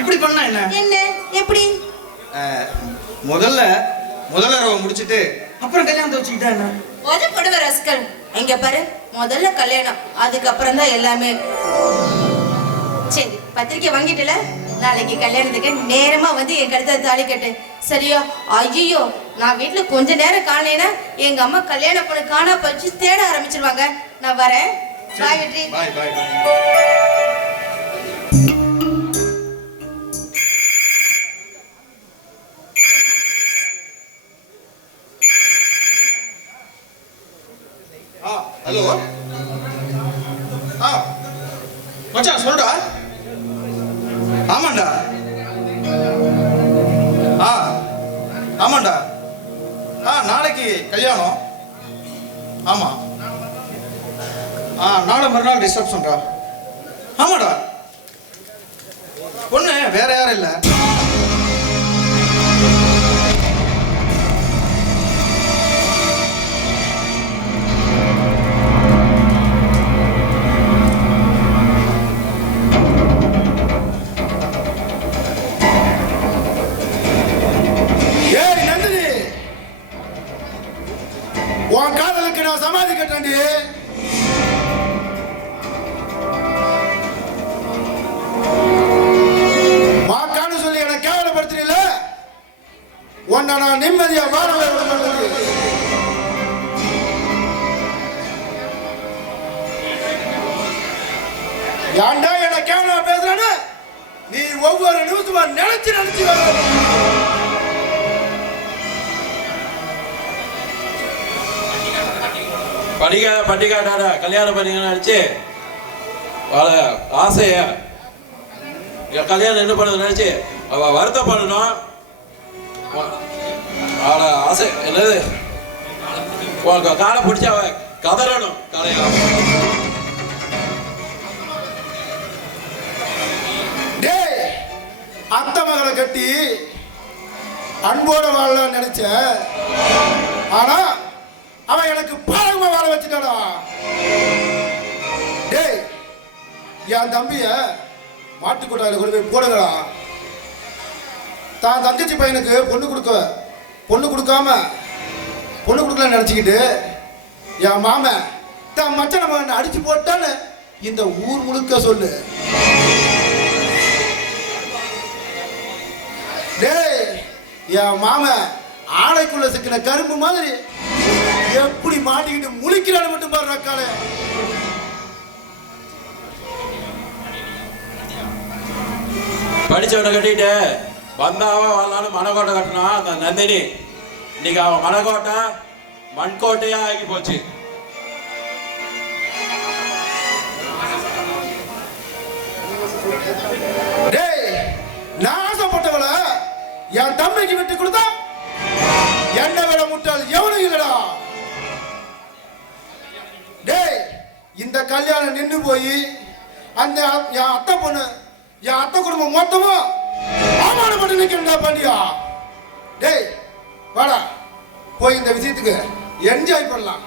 இப்படி பண்ணா என்ன? என்ன எப்படி? முதல் இரவை முடிச்சிட்டு அப்புறம் கல்யாணத்தை வச்சுக்கிட்டா என்ன? ஒரு கொடுவ ரஸ்கல், இங்க பாரு, முதல்ல கல்யாணம், அதுக்கப்புறம் தான் எல்லாமே. சரி, பத்திரிக்கை வாங்கிட்டுல, நாளைக்கு கல்யாணத்துக்கு நேரமா வந்து என் கழுத்தை தாலி கட்டு, சரியா? ஐயோ, நான் வீட்டுல கொஞ்ச நேரம் காணேன்னா எங்க அம்மா கல்யாண பொண்ணு காணா போச்சு தேட ஆரம்பிச்சிருவாங்க. நான் வரேன். பாய் வெற்றி. பாய் பாய். ஹலோ, மச்சான் சொல்றா. ஆமாண்டா, ஆமாண்டா, நாளைக்கு கல்யாணம். ஆமா, நாளை மறுநாள் ரிசப்ஷன்டா. ஆமாடா, பொண்ணு வேற யாரும் இல்லை. உன் காதலுக்கு நான் சமாதி கட்டண்டி. வாக்கான்னு சொல்லி என்னை கேவலப்படுத்துறீல, உன்னை நான் நிம்மதியா வாழவே விட மாட்டேன். ஏன்டா என்னை கேவலமா பேசுறானு நீ ஒவ்வொரு நிமிஷமா நினைச்சு வர. படிக்காட்டாடா கல்யாணம் பண்ணிக்கணும்னு நினைச்சு ஆசைய கல்யாணம் என்ன பண்ண நினைச்சு அவ வருத்தம் பண்ணணும். அவளை ஆசை என்னது காலை பிடிச்சி அவ கதறணும் காளையா. டேய் அத்தை மகளை கட்டி அன்போட வாழலாம் நினைச்ச, ஆனா அவன் எனக்கு பாலகமா வாழ வச்சுட்டாடா. டேய் என் தம்பிய மாட்டுக்கொட்டாயில கொண்டு போய் போடுங்களா. தான் தங்கச்சி பையனுக்கு பொண்ணு கொடுக்கலான்னு நினைச்சுக்கிட்டு என் மாமன் தான் மச்சன மகன் அடிச்சு போட்டான்னு இந்த ஊர் முழுக்க சொல்லு. டேய் என் மாமன் ஆடைக்குள்ள சிக்கின கரும்பு மாதிரி எப்படி மாட்டிக்கிட்டு முழிக்கிறான்னு மட்டும் பாரு காலே. படிச்சவனை கட்டிட்டு வந்தாவா வரலான்னு மனக்கோட்டை கட்டினா அந்த நந்தினி. இன்னைக்கு அவன் மனக்கோட்டை மண்கோட்டையா ஆகி போச்சு. டேய் நான் ஆசைப்பட்டவள என் தம்பிக்கு விட்டு கொடுத்தா என்ன விட முட்டாள் எவனும் இல்லடா. டேய் இந்த கல்யாணம் நின்று போய் அந்த என் அத்தை பொண்ணு என் அத்தை குடும்பம் மொத்தமும் அவமானப்பட்டு நிற்கிறா பாண்டியா. டேய் வாடா போய் இந்த விஷயத்துக்கு என்ஜாய் பண்ணலாம்.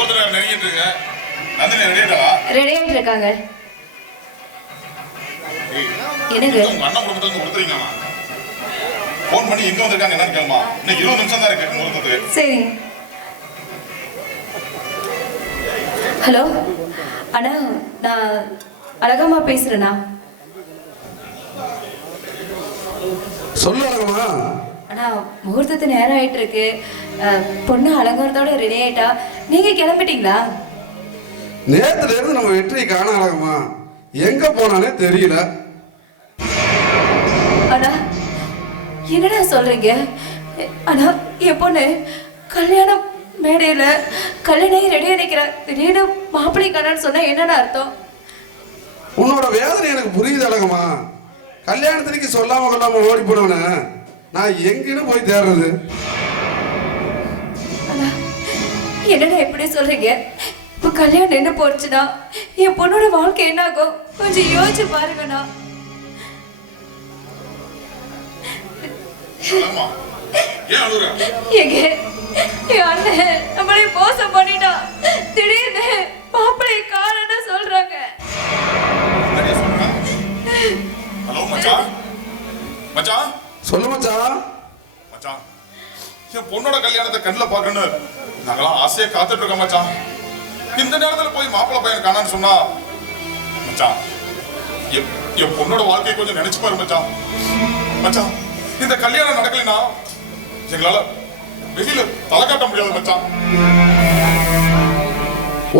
ஒருத்தர் நினைக்கிட்டு இருக்க நந்தினி ரெடியாடா? ரெடியாயிட்டு இருக்காங்க. என்னங்க உங்க அண்ணன் குடும்பத்துல இருந்து கொடுத்துறீங்கம்மா. போன் பண்ணி எங்க வந்திருக்காங்க என்னன்னு கேளுமா. இன்னும் 20 நிமிஷம் தான் இருக்கு முகூர்த்தத்துக்கு. சரி. ஹலோ அண்ணா, நான் அழகம்மா பேசுறேண்ணா. சொல்லு அழகம்மா. அண்ணா, முகூர்த்தத்து நேரம் ஆயிட்டு இருக்கு. பொண்ணு அலங்காரத்தோட ரெடி ஆயிட்டா. நீங்க கிளம்பிட்டீங்களா? நேத்துல இருந்து நம்ம வெற்றியை காண அழகம்மா. எங்க போனானே தெரியல. அண்ணா, என்னடா சொல்றீங்க? அண்ணா, என் பொண்ணு கல்யாணம் மேடையில கல்யாணம் ரெடியா நிக்கிற, திடீர்னு மாப்பிள்ளை கண்ணான்னு சொன்னா என்னடா அர்த்தம்? உன்னோட வேதனை எனக்கு புரியுது அழகம்மா. கல்யாணத்திற்கு சொல்லாம கொள்ளாம ஓடி போனவன நான் எங்கன்னு போய் தேடுறது? அண்ணா, என்னடா எப்படி சொல்றீங்க? இப்ப கல்யாணம் என்ன போச்சுன்னா என் பொண்ணோட வாழ்க்கை என்ன ஆகும்? கொஞ்சம் யோசிச்சு பாருங்கண்ணா. அழகம்மா, ஏன் அழுகுற? எங்க என் அண்ணன் நம்மளே மோசம் பண்ணிட்டா. திடீர்னு மாப்பிள்ளை காணன்னு சொல்றாங்க. என்னடியா சொல்ற? ஹலோ மச்சான். மச்சான் சொல்லு மச்சான். மச்சான், என் பொண்ணோட கல்யாணத்தை கண்ணுல பார்க்கணும் நாங்களாம் ஆசையா காத்துட்டு இருக்கோம் மச்சான். இந்த நேரத்துல போய் மாப்பிள்ளை பையன் காணான்னு சொன்னா மச்சான், என் பொண்ணோட வாழ்க்கையை கொஞ்சம் நினைச்சு பாரு மச்சான். மச்சான், இந்த கல்யாணம் நடக்கலைன்னா எங்களால வெளியில தலை காட்ட முடியாது மச்சான்.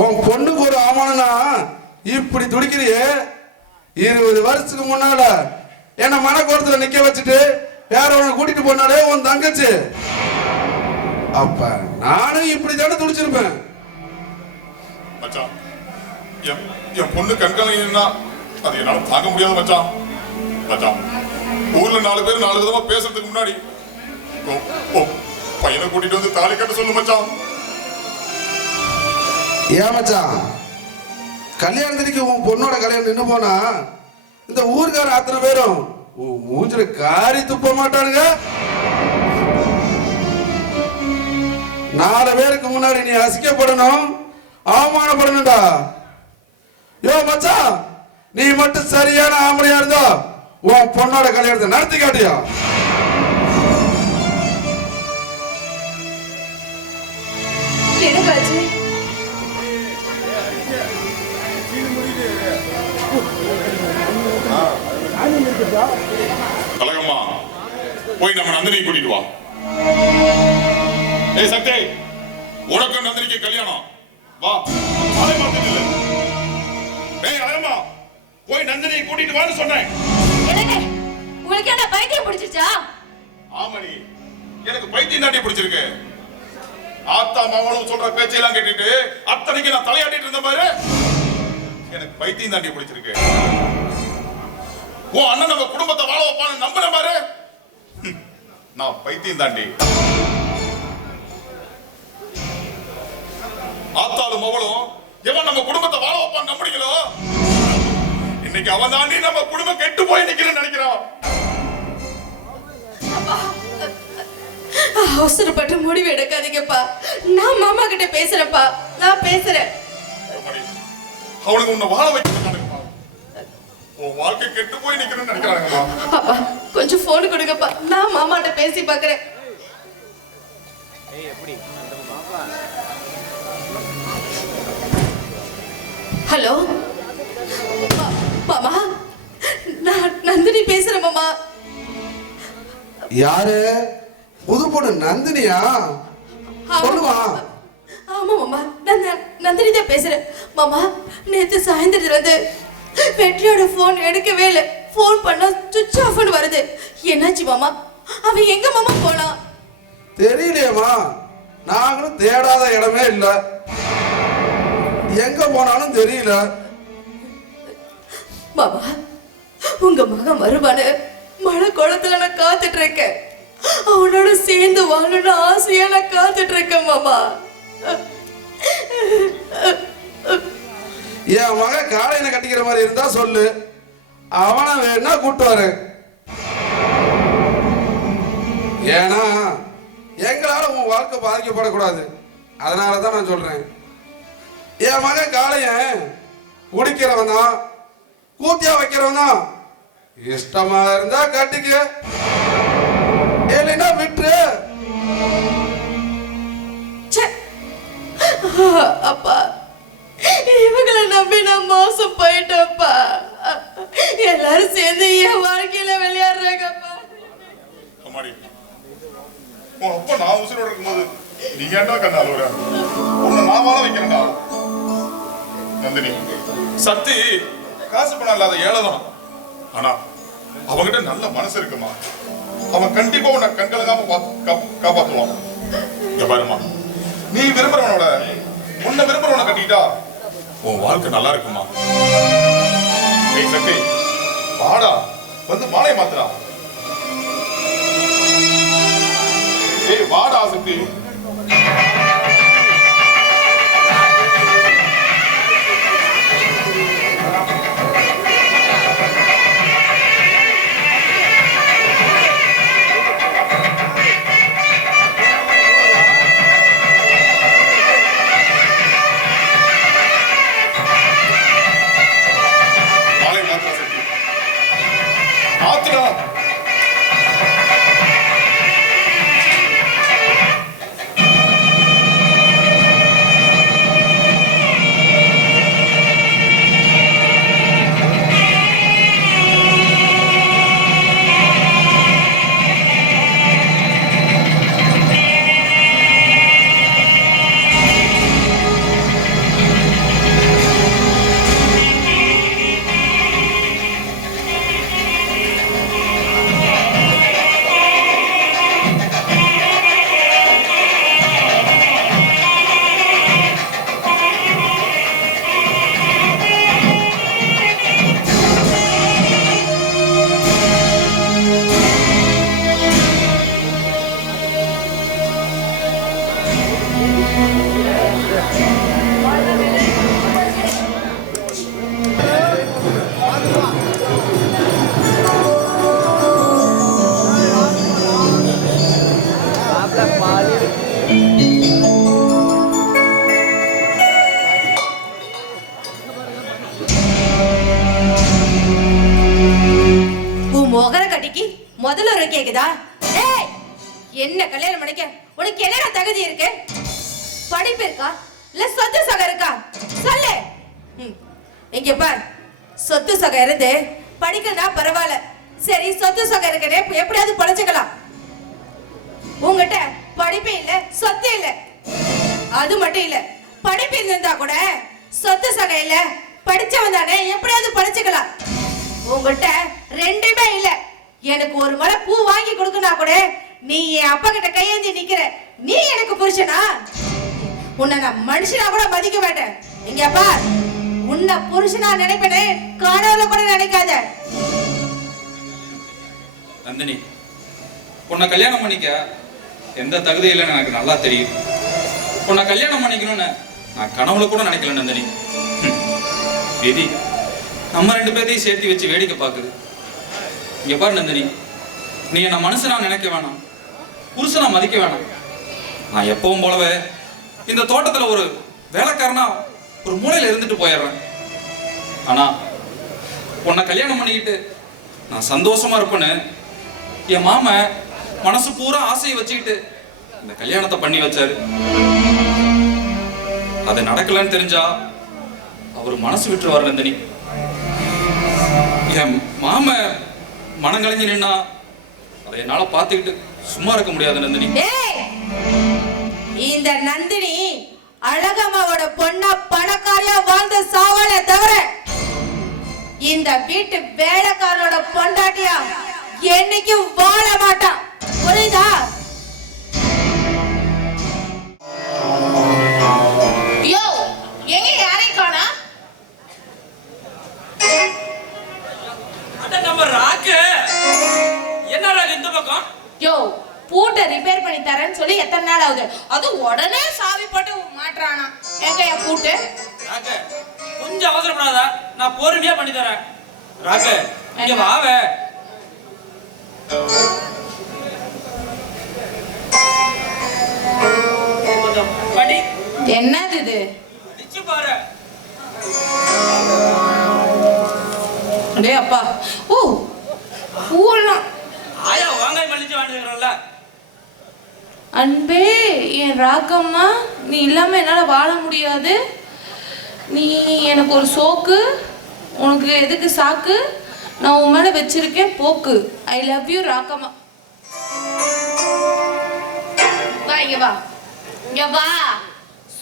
உன் பொண்ணுக்கு ஒரு ஆமானா இப்படி துடிக்கிறியே. 20 வருஷத்துக்கு முன்னால என்ன மனக்கோரத்துல நிக்க வச்சுட்டு வேற ஒண்ணு கூட்டிட்டு போனாலே உன் தங்கச்சி. அப்ப நானும் இப்படி தானே துடிச்சிருப்பேன் மச்சான். என் பொண்ணு கண்கலங்கினா அது என்னால தாங்க முடியாது மச்சான். மச்சான், ஊர்ல 4 பேர் 4 விதமா பேசுறதுக்கு முன்னாடி பையனை கூட்டிட்டு வந்து தாலி கட்ட சொல்லு மச்சான். ஏன் மச்சான், கல்யாணத்துக்கு உன் பொண்ணோட கல்யாணம் நின்று போனா இந்த ஊருக்கார அத்தனை பேரும் உன் மூஞ்சில காரி துப்ப மாட்டானுங்க. 4 பேருக்கு முன்னாடி நீ அசிக்கப்படணும், அவமானப்படணும்டா. யோ மச்சான், நீ மட்டும் சரியான ஆம்பளையா இருந்தா உன் பொண்ணோட கல்யாணத்தை நடத்தி காட்டியா? என்னக்காச்சு? அழகம்மா, போய் நம்ம நந்தினியை கூட்டிட்டு வா. ஏய் சக்தி, உனக்கு நந்தினிக்கு கல்யாணம். வா, அதை மாத்திட்டு இல்ல. ஏய் அழகம்மா, போய் நந்தினியை கூட்டிட்டு வான்னு சொன்னேன். என்னங்க உங்களுக்கு என்ன பைத்தியம் பிடிச்சிருச்சா? ஆமாடி, எனக்கு பைத்தியம் தாண்டி பிடிச்சிருக்கு. ஆத்தா மாமனும் சொல்ற பேச்சையெல்லாம் கேட்டுட்டு அத்தனைக்கு நான் தலையாட்டிட்டு இருந்த பாரு, எனக்கு பைத்தியம் தாண்டி பிடிச்சிருக்கு. உன் அண்ணன் நம்ம குடும்பத்தை வாழ வைப்பான்னு நம்பின பாரு, நான் பைத்தியம் தாண்டி. ஆத்தாலும் மவளும் எவன் நம்ம குடும்பத்தை வாழ வைப்பான்னு நம்புறீங்களோ, இன்னைக்கு அவன் தாண்டி நம்ம குடும்பம் கெட்டு போய் நிக்கிறேன்னு நினைக்கிறான். அவசரப்பட்டு முடிவு எடுக்காதீங்கப்பா. நான் மாமா கிட்ட பேசுறேன்ப்பா. நான் பேசுறேன். அவனுக்கு உன்னை வாழ வைக்க உன் வாழ்க்கை கெட்டு போய் நிக்கிறேன்னு நினைக்கிறாங்கம்மா. அப்பா கொஞ்சம் போன் கொடுங்கப்பா, நான் மாமாட்ட பேசி பார்க்கறேன். ஹலோ மாமா, நான் நந்தினி பேசுறேன் மாமா. யாரு? புது பொண்ணு நந்தினியா? சொல்லுமா. ஆமா மாமா, நான் நந்தினி தான் பேசுறேன். மாமா, நேத்து சாயந்தரத்துல இருந்து வெற்றியோட போன் எடுக்கவே இல்லை. போன் பண்ணா சுவிட்ச் ஆஃப்னு வருது. என்னாச்சு மாமா? அவன் எங்க மாமா போலாம்? தெரியலையேம்மா, நாங்களும் தேடாத இடமே இல்ல. எங்க போனாலும் தெரியல. மாமா, உங்க மகன் வருவானு மழை குளத்துல நான் காத்துட்டு இருக்கேன். அவனோட சேர்ந்து வாழணும்னு ஆசையா நான் காத்துட்டு இருக்கேன் மாமா. என் மகன் காலையில கட்டிக்கிற மாதிரி இருந்தா சொல்லு, அவனை வேணா கூட்டு வர. ஏன்னா எங்களால உன் வாழ்க்கை பாதிக்கப்படக்கூடாது, அதனாலதான் நான் சொல்றேன். என் மகன் காளையன் குடிக்கிறவன் தான், கூத்தியா வைக்கிறவன் தான். இஷ்டமா இருந்தா கட்டிக்க, இல்லைன்னா விட்டுரு. அப்பா, இவங்களை நம்பி நான் மோசம் போயிட்டப்பா. எல்லாரும் சேர்ந்து என் வாழ்க்கையில விளையாடுறாங்கப்பா. அம்மாடி, உன் அப்பா நான் உசுரோட இருக்கும்போது நீ ஏன்டா கண்ணா அழுவுற? உன்னை நான் வாழ வைக்கிறேன்டா. நந்தினி, சக்தி காசு பணம் இல்லாத ஏழைதான். ஆனா அவங்கிட்ட நல்ல மனசு இருக்குமா. அவன் கண்டிப்பா உன்னை கண்கலங்காம காப்பாத்துவான். இங்க பாருமா, நீ விரும்புறவனோட உன்னை விரும்புறவனை கட்டிட்டா உன் வாழ்க்கை நல்லா இருக்குமா. ஏய் சக்தி, வாடா, வந்து மாலை மாத்துறா. ஏய் வாடா சக்தி. முதல்ல ஒரு கேக்குதா? ஏய், என்ன கல்யாணம் பண்ணிக்க உனக்கு என்ன தகுதி இருக்கு? படிப்பு இருக்கா இல்ல சொத்து சகம் இருக்கா? சொல்லு. இங்க பார், சொத்து சகம் இருந்து படிக்கனா பரவாயில்ல, சரி சொத்து சகம் இருக்கனே எப்படியாவது பழச்சுக்கலாம். உங்ககிட்ட படிப்பு இல்ல, சொத்து இல்ல. அது மட்டும் இல்ல, படிப்பு இருந்தா கூட சொத்து சகம் இல்ல, படிச்சவன் தானே எப்படியாவது பழச்சுக்கலாம். உங்ககிட்ட ரெண்டுமே இல்ல. எனக்கு ஒரு மலை பூ வாங்கி கொடுக்கனா கூட நீ என் அப்பா கிட்ட கையேந்தி நிக்கிற. நீ எனக்கு புருஷனா? உன்னை நான் மனுஷனா கூட மதிக்க மாட்டேன். இங்க பார், உன்னை புருஷனா நினைப்பேனே கனவுல கூட நினைக்காத. நந்தினி, உன்னை கல்யாணம் பண்ணிக்க எந்த தகுதி இல்லைன்னு எனக்கு நல்லா தெரியும். உன்னை கல்யாணம் பண்ணிக்கணும்னு நான் கனவுல கூட நினைக்கல நந்தினி. விதி நம்ம ரெண்டு பேர்த்தையும் சேர்த்து வச்சு வேடிக்கை பார்க்குது. இங்க பாரு நந்தினி, நீ என்ன மனுஷனா நினைக்க வேணாம், புருஷனா மதிக்க வேணாம். நான் எப்பவும் போலவே இந்த தோட்டத்துல ஒரு வேலைக்காரனா ஒரு மூலையில இருந்துட்டு போயிடுறேன். ஆனா உன்னை கல்யாணம் பண்ணிக்கிட்டு நான் சந்தோஷமா இருப்பேன்னு என் மாமா மனசு பூரா ஆசையை வச்சுக்கிட்டு இந்த கல்யாணத்தை பண்ணி வச்சாரு. அது நடக்கலன்னு தெரிஞ்சா அவர் மனசு விட்டுருவார் நந்தினி. என் மாம மனங்களைஞ்சு நின்னா அதை என்னால பார்த்துக்கிட்டு சும்மா இருக்க முடியாது நந்தினி. இந்த நந்தினி அழகம்மாவோட பொண்ணா பணக்காரியா வாழ்ந்த சாவாலே தவிர இந்த வீட்டு வேலைக்காரோட பொண்டாட்டியா என்னைக்கும் வாழ மாட்டா. புரியுதா? யோ, எங்க யாரையும் காணா? அட நம்ம ராக்கு என்ன ராக்கு இந்த பக்கம்? யோ, பூட்டை ரிப்பேர் பண்ணி தரேன்னு சொல்லி எத்தனை நாள் ஆகுது? அது உடனே சாவி போட்டு மாட்டுறானா? எங்க என் பூட்டு? ராக்கு கொஞ்சம் அவசரப்படாதா, நான் பொறுமையா பண்ணி தரேன். ராக்கு இங்க வாவே. என்னது இது? அடிச்சு பாரு. அன்பே என் ராக்கம்மா, நீ இல்லாம என்னால வாழ முடியாது. நீ எனக்கு ஒரு சோக்கு, உனக்கு எதுக்கு சாக்கு, நான் உன் மேல வச்சிருக்கேன் போக்கு. I love you Rakkamma. வா இங்க வா, இங்க வா.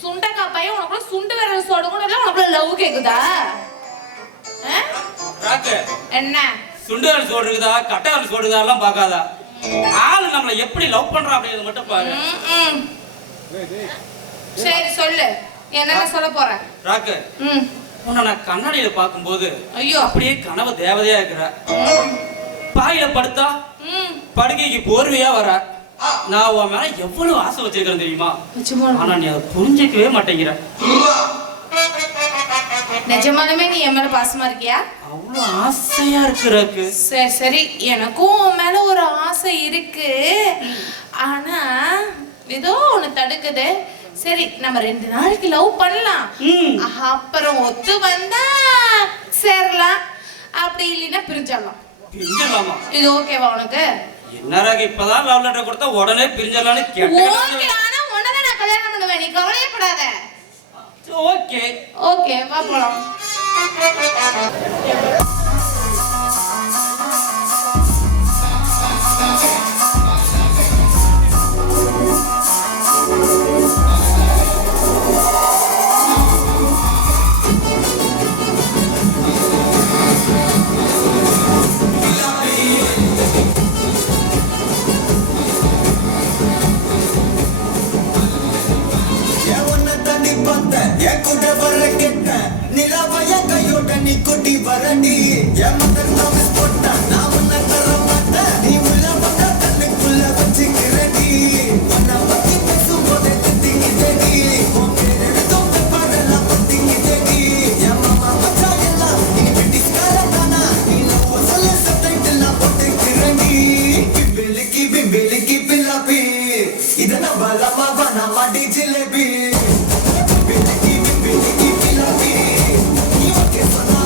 சுண்டக்காய் பையன் உனக்குள்ள சுண்டு விரல் சோடு கூட இல்ல, உனக்குள்ள லவ் கேக்குதா? ராக்கு, என்ன சுண்டு வரல் சோடுறதா கட்ட வரல் சோடுறதா எல்லாம் பார்க்காதா. ஆளு நம்மள எப்படி லவ் பண்றான் அப்படிங்கறத மட்டும் பாரு. சரி சொல்லு, என்ன சொல்ல போற? ராக்கு, உன்னை நான் கண்ணாடியில பார்க்கும்போது ஐயோ அப்படியே கனவு தேவதையா இருக்கிற. பாயில படுத்தா படுக்கைக்கு போர்வையா வர. நான் உன் மேல எவ்வளவு ஆசை வச்சிருக்கிறேன் தெரியுமா? ஆனா நீ அதை புரிஞ்சிக்கவே மாட்டேங்கிற. நிஜமாலுமே நீ என் மேல பாசமா இருக்கியா? அவ்வளவு ஆசையா இருக்கிறக்கு. சரி சரி, எனக்கும் உன் மேல ஒரு ஆசை இருக்கு. ஆனா ஏதோ ஒண்ணு தடுக்குது. சரி, நம்ம 2 நாளைக்கு லவ் பண்ணலாம், அப்புறம் ஒத்து வந்தா சேரலாம், அப்படி இல்லைன்னா பிரிஞ்சிடலாம். பிரிஞ்சிடலாமா? இது ஓகேவா உனக்கு? என்னராக இப்பதான் லவ் லெட்டர் கொடுத்தா உடனே பிரிஞ்சிடலான்னு கேட்டேன். ஓகே, ஆனா உடனே நான் கல்யாணம் பண்ணுவேன், நீ கவலையப்படாத. ஓகே ஓகே, வா போலாம். குட்டி வரடி நான் உன்னை தர மாட்டேன், நீ உள்ள வந்த கண்ணுக்குள்ள வச்சுக்கிறடி. உன்னை பத்தி பேசும்போதே திட்டிங்கிட்டடி, உன் பேர் எடுத்தோம் பாடலாம் பத்திங்கிட்டடி. என் மாமா மச்சா எல்லாம் நீ பிடிக்காரதானா, நீ லவ் சொல்ல சப்டைட்டில்லாம் போட்டுக்கிறடி. பிம்பிலிக்கி பிம்பிலிக்கி பில்லாப்பி, இத நம்ம லம்மாவா நம்ம டி ஜிலேபி. பிம்பிலிக்கி பிம்பிலிக்கி பில்லாப்பி, நீ ஓகே சொன்னா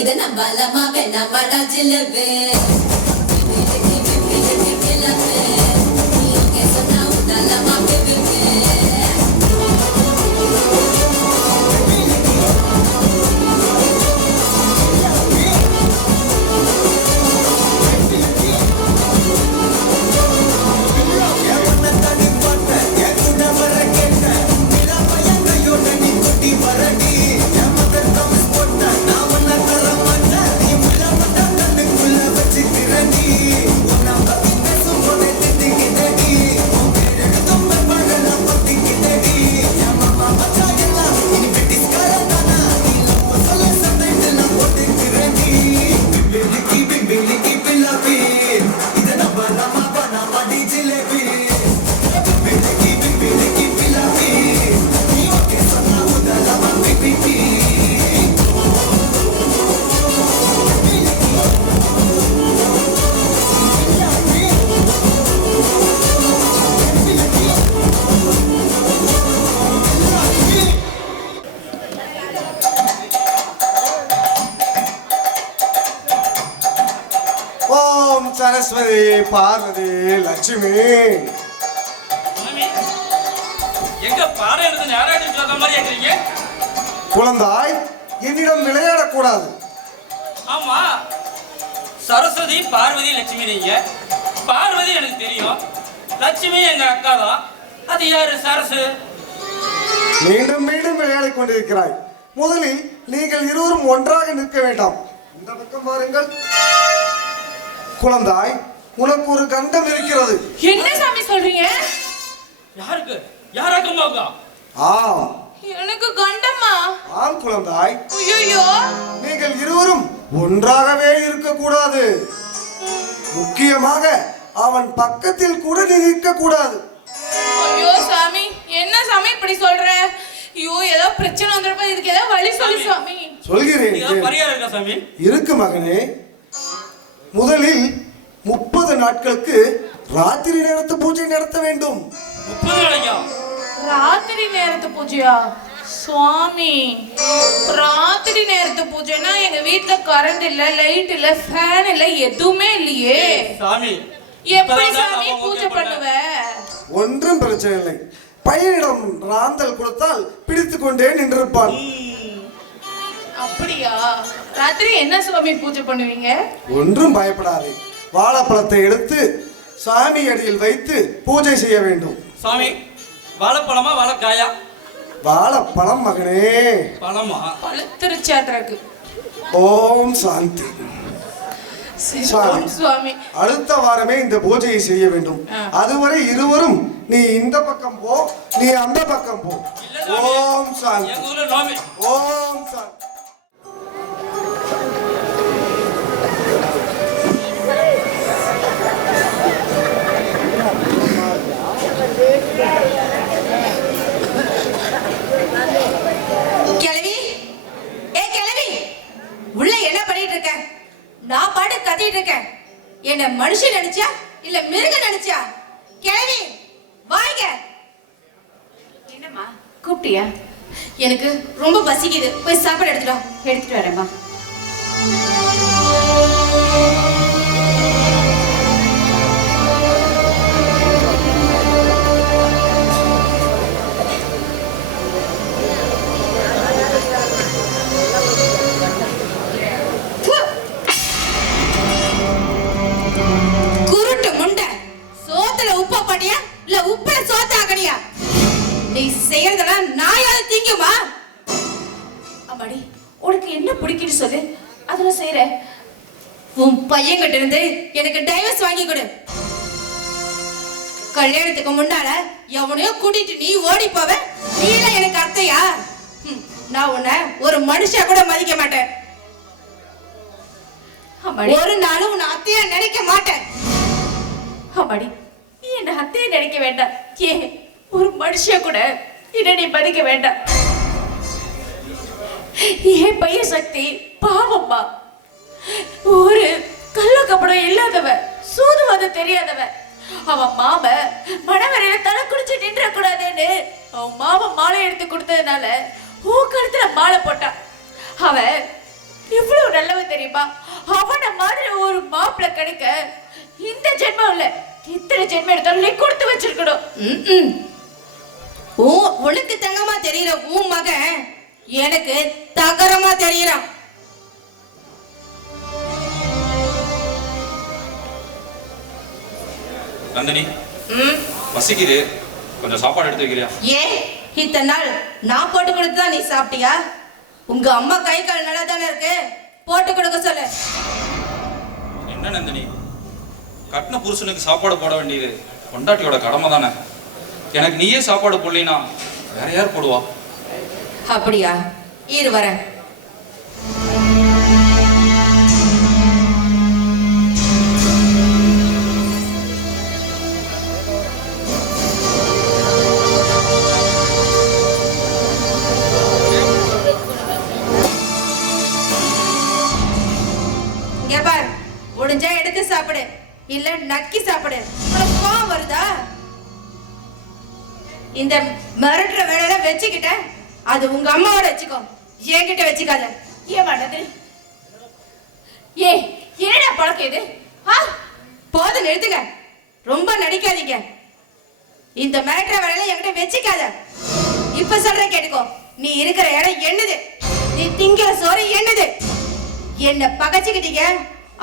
இத நம்ம லம்மாவே நம்ம ஜிலேபி. நீ ஓகே சொன்னா உன்ன லம்மா பேபி. நான் உன்னை தர மாட்டேன், நீ உள்ள வந்த கண்ணுக்குள்ள வச்சுக்கிறேன். சரஸ்வதி பார்வதி லட்சுமி. எங்க பாடம் எடுத்து யாராவது சொல்ற மாதிரி கேக்குறீங்க? குழந்தாய், என்னிடம் விளையாடக்கூடாது. ஆமா, சரஸ்வதி பார்வதி லட்சுமி. நீங்க பார்வதி எனக்கு தெரியும், லட்சுமி எங்க அக்கா தான். அது யாரு சரசு? மீண்டும் மீண்டும் விளையாடிக் கொண்டிருக்கிறாய். முதலில் நீங்கள் இருவரும் ஒன்றாக நிற்க வேண்டாம். இந்த பக்கம் பாருங்கள். குழந்தாய், உனக்கு ஒரு கண்டம் இருக்கிறது. என்ன சாமி சொல்றீங்க? யாருக்கு? யாராக்குமாக்கா? ஆம், எனக்கு கண்டமா? ஆம் குழந்தாய். ஐயோ, நீங்கள் இருவரும் ஒன்றாகவே இருக்கக்கூடாது. முக்கியமாக அவன் பக்கத்தில் கூட நீ நிற்க கூடாது. ஐயோ சாமி, என்ன சாமி இப்படி சொல்ற? ஐயோ, ஏதோ பிரச்சனை வந்திருப்பா. இதுக்கு ஏதோ வழி சொல்லு சாமி. சொல்கிறேன். பரிகாரம் இருக்கா சாமி? இருக்கு மகனே. முதலில் 30 நாட்களுக்கு ராத்திரி நேரத்து பூஜை நடத்த வேண்டும். 30 நாளைக்கா? ராத்திரி நேரத்து பூஜையா? சுவாமி, ராத்திரி நேரத்து பூஜைனா எங்க வீட்ல கரண்ட் இல்ல, லைட் இல்ல, ஃபேன் இல்ல, எதுவுமே இல்லையே சாமி. எப்படி சாமி பூஜை பண்ணுவ? ஒன்றும் பிரச்சனை இல்லை. பையனிடம் ராந்தல் கொடுத்தால் பிடித்துக் கொண்டே நின்றிருப்பான். அப்படியா? ராத்திரி என்ன சுவாமி பூஜை பண்ணுவீங்க? ஒன்றும் பயப்படாதே. வாழைப்பழத்தை எடுத்து சாமி அடியில் வைத்து பூஜை செய்ய வேண்டும். சாமி, வாழைப்பழமா வாழைக்காயா? வாழைப்பழம் மகனே. பழமா? பழுத்திருச்சாட்ருக்கு. ஓம் சாந்தி. சுவாமி, அடுத்த வாரமே இந்த பூஜையை செய்ய வேண்டும். அதுவரை இருவரும் நீ இந்த பக்கம் போ, நீ அந்த பக்கம் போ. ஓம் சாந்தி. ஓம் சாந்தி. கிழவி, ஏ கிழவி, உள்ள என்ன பண்ணிட்டு இருக்க? நான் பாட்டு கத்திட்டு இருக்கேன். என்ன மனுஷன் நினைச்சா இல்ல மிருகம் நினைச்சா? கிழவி, வாங்க. என்னம்மா கூப்பிட்டியா? எனக்கு ரொம்ப பசிக்குது, போய் சாப்பாடு எடுத்துட்டு வரேம்மா. குருட்டு முண்டை, சோத்துல உப்ப பாட்டியா இல்ல உப்புல சோத்தாக்கணியா? நீ செய்யறதெல்லாம் நாயால திங்குமா? அம்மாடி, உனக்கு என்ன பிடிக்குன்னு சொல்லு, அதெல்லாம் செய்யற. உன் பையன் கிட்ட இருந்து எனக்கு டைவர்ஸ் வாங்கி கொடு. கல்யாணத்துக்கு முன்னால எவனையோ கூட்டிட்டு நீ ஓடி போவ. நீலாம் எனக்கு அத்தையா? நான் உன்னை ஒரு மனுஷா கூட மதிக்க மாட்டேன். ஒரு நாளும் உன்னை அத்தையா நினைக்க மாட்டேன். அம்மாடி, நீ என்ன அத்தையை நினைக்க வேண்டாம். ஏ, ஒரு மனுஷிய கூட என்ன நீ மதிக்க வேண்டாம். ஏன் பையன் சக்தி பாவம்மா, ஒரு கள்ள கப்படம் இல்லாதவ, சூதுவாத தெரியாதவ. அவன் மாம மணவரையில தலை குடிச்சு நின்ற கூடாதுன்னு அவன் மாம மாலை எடுத்து கொடுத்ததுனால உன் கழுத்துல மாலை போட்டான். அவன் இவ்வளவு நல்லவன் தெரியுமா? அவன மாதிரி ஒரு மாப்பிள்ளை கிடைக்க இந்த ஜென்மம் இல்ல, இத்தனை ஜென்மம் எடுத்தாலும் நீ கொடுத்து வச்சிருக்கணும். உனக்கு தங்கமா தெரியற உன் மகன் எனக்கு தகரமா தெரியறான். நந்தினி, பசிக்குது, கொஞ்சம் சாப்பாடு எடுத்து வைக்கிறியா? ஏன் இத்தனை நாள் நான் போட்டு கொடுத்துதான் நீ சாப்பிட்டியா? உங்க அம்மா கை கால் நல்லா தானே இருக்கு, போட்டு கொடுக்க சொல்லு. என்ன நந்தினி, கட்டின புருஷனுக்கு சாப்பாடு போட வேண்டியது பொண்டாட்டியோட கடமை தானே. எனக்கு நீயே சாப்பாடு போடலினா வேற யார் போடுவா? அப்படியா? இரு வரேன். இங்க பார், முடிஞ்சா எடுத்து சாப்பிடு, இல்ல நக்கி சாப்பிடு. உனக்கு கோவம் வருதா? இந்த மிரட்டுற வேலையெல்லாம் வச்சுக்கிட்ட அது உங்க அம்மாவோட வச்சுக்கோ, என்கிட்ட வச்சுக்காத. ஏன் பண்ணது? ஏ, என்னடா பழக்கம் இது? போதும் நிறுத்துங்க. ரொம்ப நடிக்காதீங்க. இந்த மேட்ர வேலையில என்கிட்ட வச்சுக்காத. இப்ப சொல்ற கேட்டுக்கோ. நீ இருக்கிற இடம் என்னது? நீ திங்கிற சோறு என்னது? என்ன பகைச்சுக்கிட்டீங்க.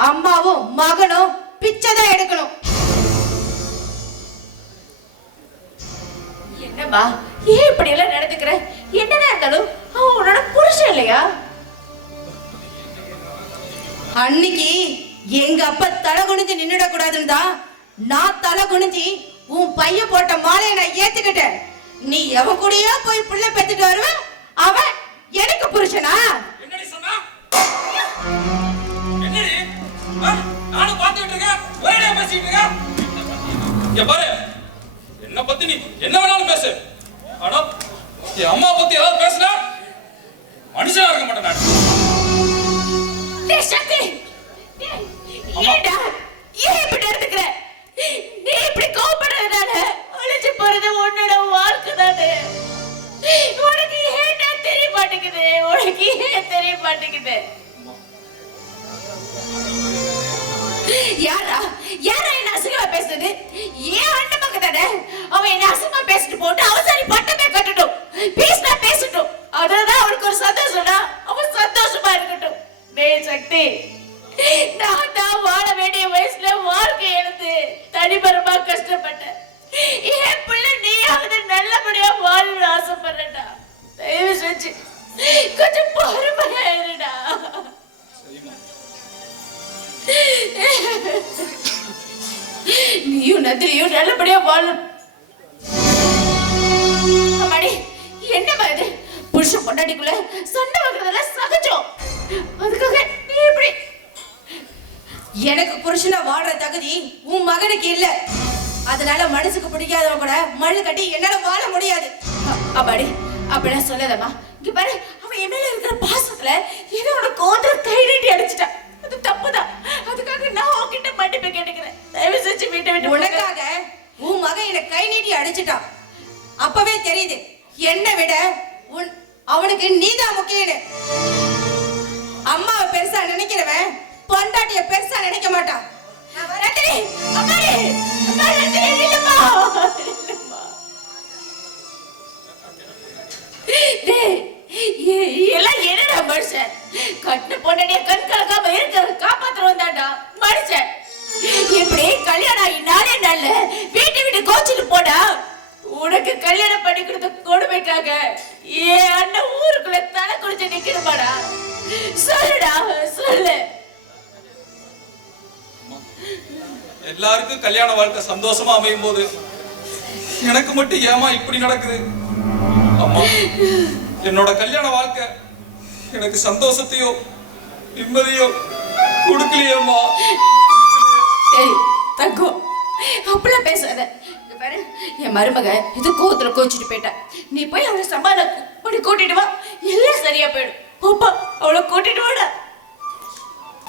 அம்மாவும் மகனும் பிச்சைதான் எடுக்கணும். என்னம்மா ஏன் இப்படி எல்லாம் நடந்துக்கிற? என்னதான் இருந்தாலும் அவன் உன்னோட புருஷன் இல்லையா? அன்னைக்கு எங்க அப்பா தலை குனிஞ்சு நின்னுட கூடாதுன்னு தான் நான் தலை குனிஞ்சு உன் பையன் போட்ட மாலையை நான் ஏத்துக்கிட்டேன். நீ எவன் கூடயே போய் புள்ள பெத்துட்டு வருவ? அவன் எனக்கு புருஷனா? என்னடி சொன்னா? என்னடி? நானும் பார்த்துட்டு இருக்கேன். ஒரேடியா பேசிட்டு இருக்கேன். இங்க பாரு. என்ன பத்தி நீ என்ன வேணாலும் பேசு. ஆனா என் அம்மா பத்தி ஏதாவது பேசுனா மனுஷனா இருக்க மாட்டேன் நான். டேய் சக்தி. ஏடா ஏன் இப்படி நடந்துக்கிற? நீ இப்படி கோபப்படுறதால அழிச்சு போறது உன்னோட வாழ்க்கை தானே. உனக்கு ஏன்டா தெரிய மாட்டேங்குது? உனக்கு ஏன் தெரிய மாட்டேங்குது? யாரா யாரா என்ன அசிங்கமா பேசுறது? ஏன் அண்ணன் மகன் தானே. அவன் என்ன அசிங்கமா பேசிட்டு போட்டு அவசரி பட்டமே கட்டட்டும். பேசினா பேசட்டும். அதான் அவனுக்கு ஒரு சந்தோஷம்னா அவன் சந்தோஷமா இருக்கட்டும். டேய் சக்தி, நான் தான் வாழ வேண்டிய வயசுல வாழ்க்கை எழுந்து தனிபரமா கஷ்டப்பட்டேன். என் பிள்ளை நீயாவது நல்லபடியா வாழணும்னு ஆசைப்படுறேன்டா. தயவு செஞ்சு கொஞ்சம் பொறுமையா இருடா. நீயும் நந்திரியும் நல்லபடியா வாழணும். அம்மாடி என்னம்மா இது? புருஷன் பொண்டாட்டிக்குள்ள சண்டை வைக்கிறதெல்லாம் சகஜம். அதுக்காக நீ எப்படி? எனக்கு புருஷனா வாடுற தகுதி உன் மகனுக்கு இல்ல. அதனால மனசுக்கு பிடிக்காதவங்க கூட மண்ணு கட்டி என்னால வாழ முடியாது. அப்பாடி அப்படிலாம் சொல்லாதம்மா. இங்க பாரு, அவன் என் மேல இருக்கிற பாசத்துல ஏதோ உன கோந்திர கை நீட்டி அடிச்சுட்டான். அது தப்புதான். அதுக்காக நான் உன்கிட்ட மன்னிப்பு கேட்டுக்கிறேன். தயவு செஞ்சு வீட்டை விட்டு. உனக்காக உன் மகன் என்ன கை நீட்டி அடிச்சுட்டான். அப்பவே தெரியுது என்னை விட அவனுக்கு நீதான் முக்கியம். அம்மாவை பெருசா நினைக்கிறவன் பொண்டாட்டிய பெருசா நினைக்க மாட்டான். எல்லாம் என்னடா மனுஷன்? கட்டு பொண்டாட்டிய கண் கலக்காம இருக்க காப்பாற்ற வந்தாண்டா மனுஷன். இப்படி கல்யாணம் ஆகி நாளே நாள்ல வீட்டை விட்டு கோச்சிட்டு போடா. உனக்கு கல்யாணம் பண்ணி கொடுத்த கொடுமைக்காக ஏன் அண்ணன் ஊருக்குள்ள தலை குடிச்சு நிக்கணுமாடா? சொல்லுடா சொல்லு. எல்லாருக்கும் கல்யாண வாழ்க்கை சந்தோஷமா அமையும் போது எனக்கு மட்டும் ஏமா இப்படி நடக்குது? அம்மா, என்னோட கல்யாண வாழ்க்கை எனக்கு சந்தோஷத்தையோ நிம்மதியோ கொடுக்கலையேம்மா. தங்கம் அப்படிலாம் பேசாத. பாரு, என் மருமக இது கோவத்துல கோச்சிட்டு போயிட்டா. நீ போய் அவளை சமாதானம் பண்ணி கூட்டிட்டு வா. எல்லாம் சரியா போயிடும். பாப்பா அவளை கூட்டிட்டு வாடா.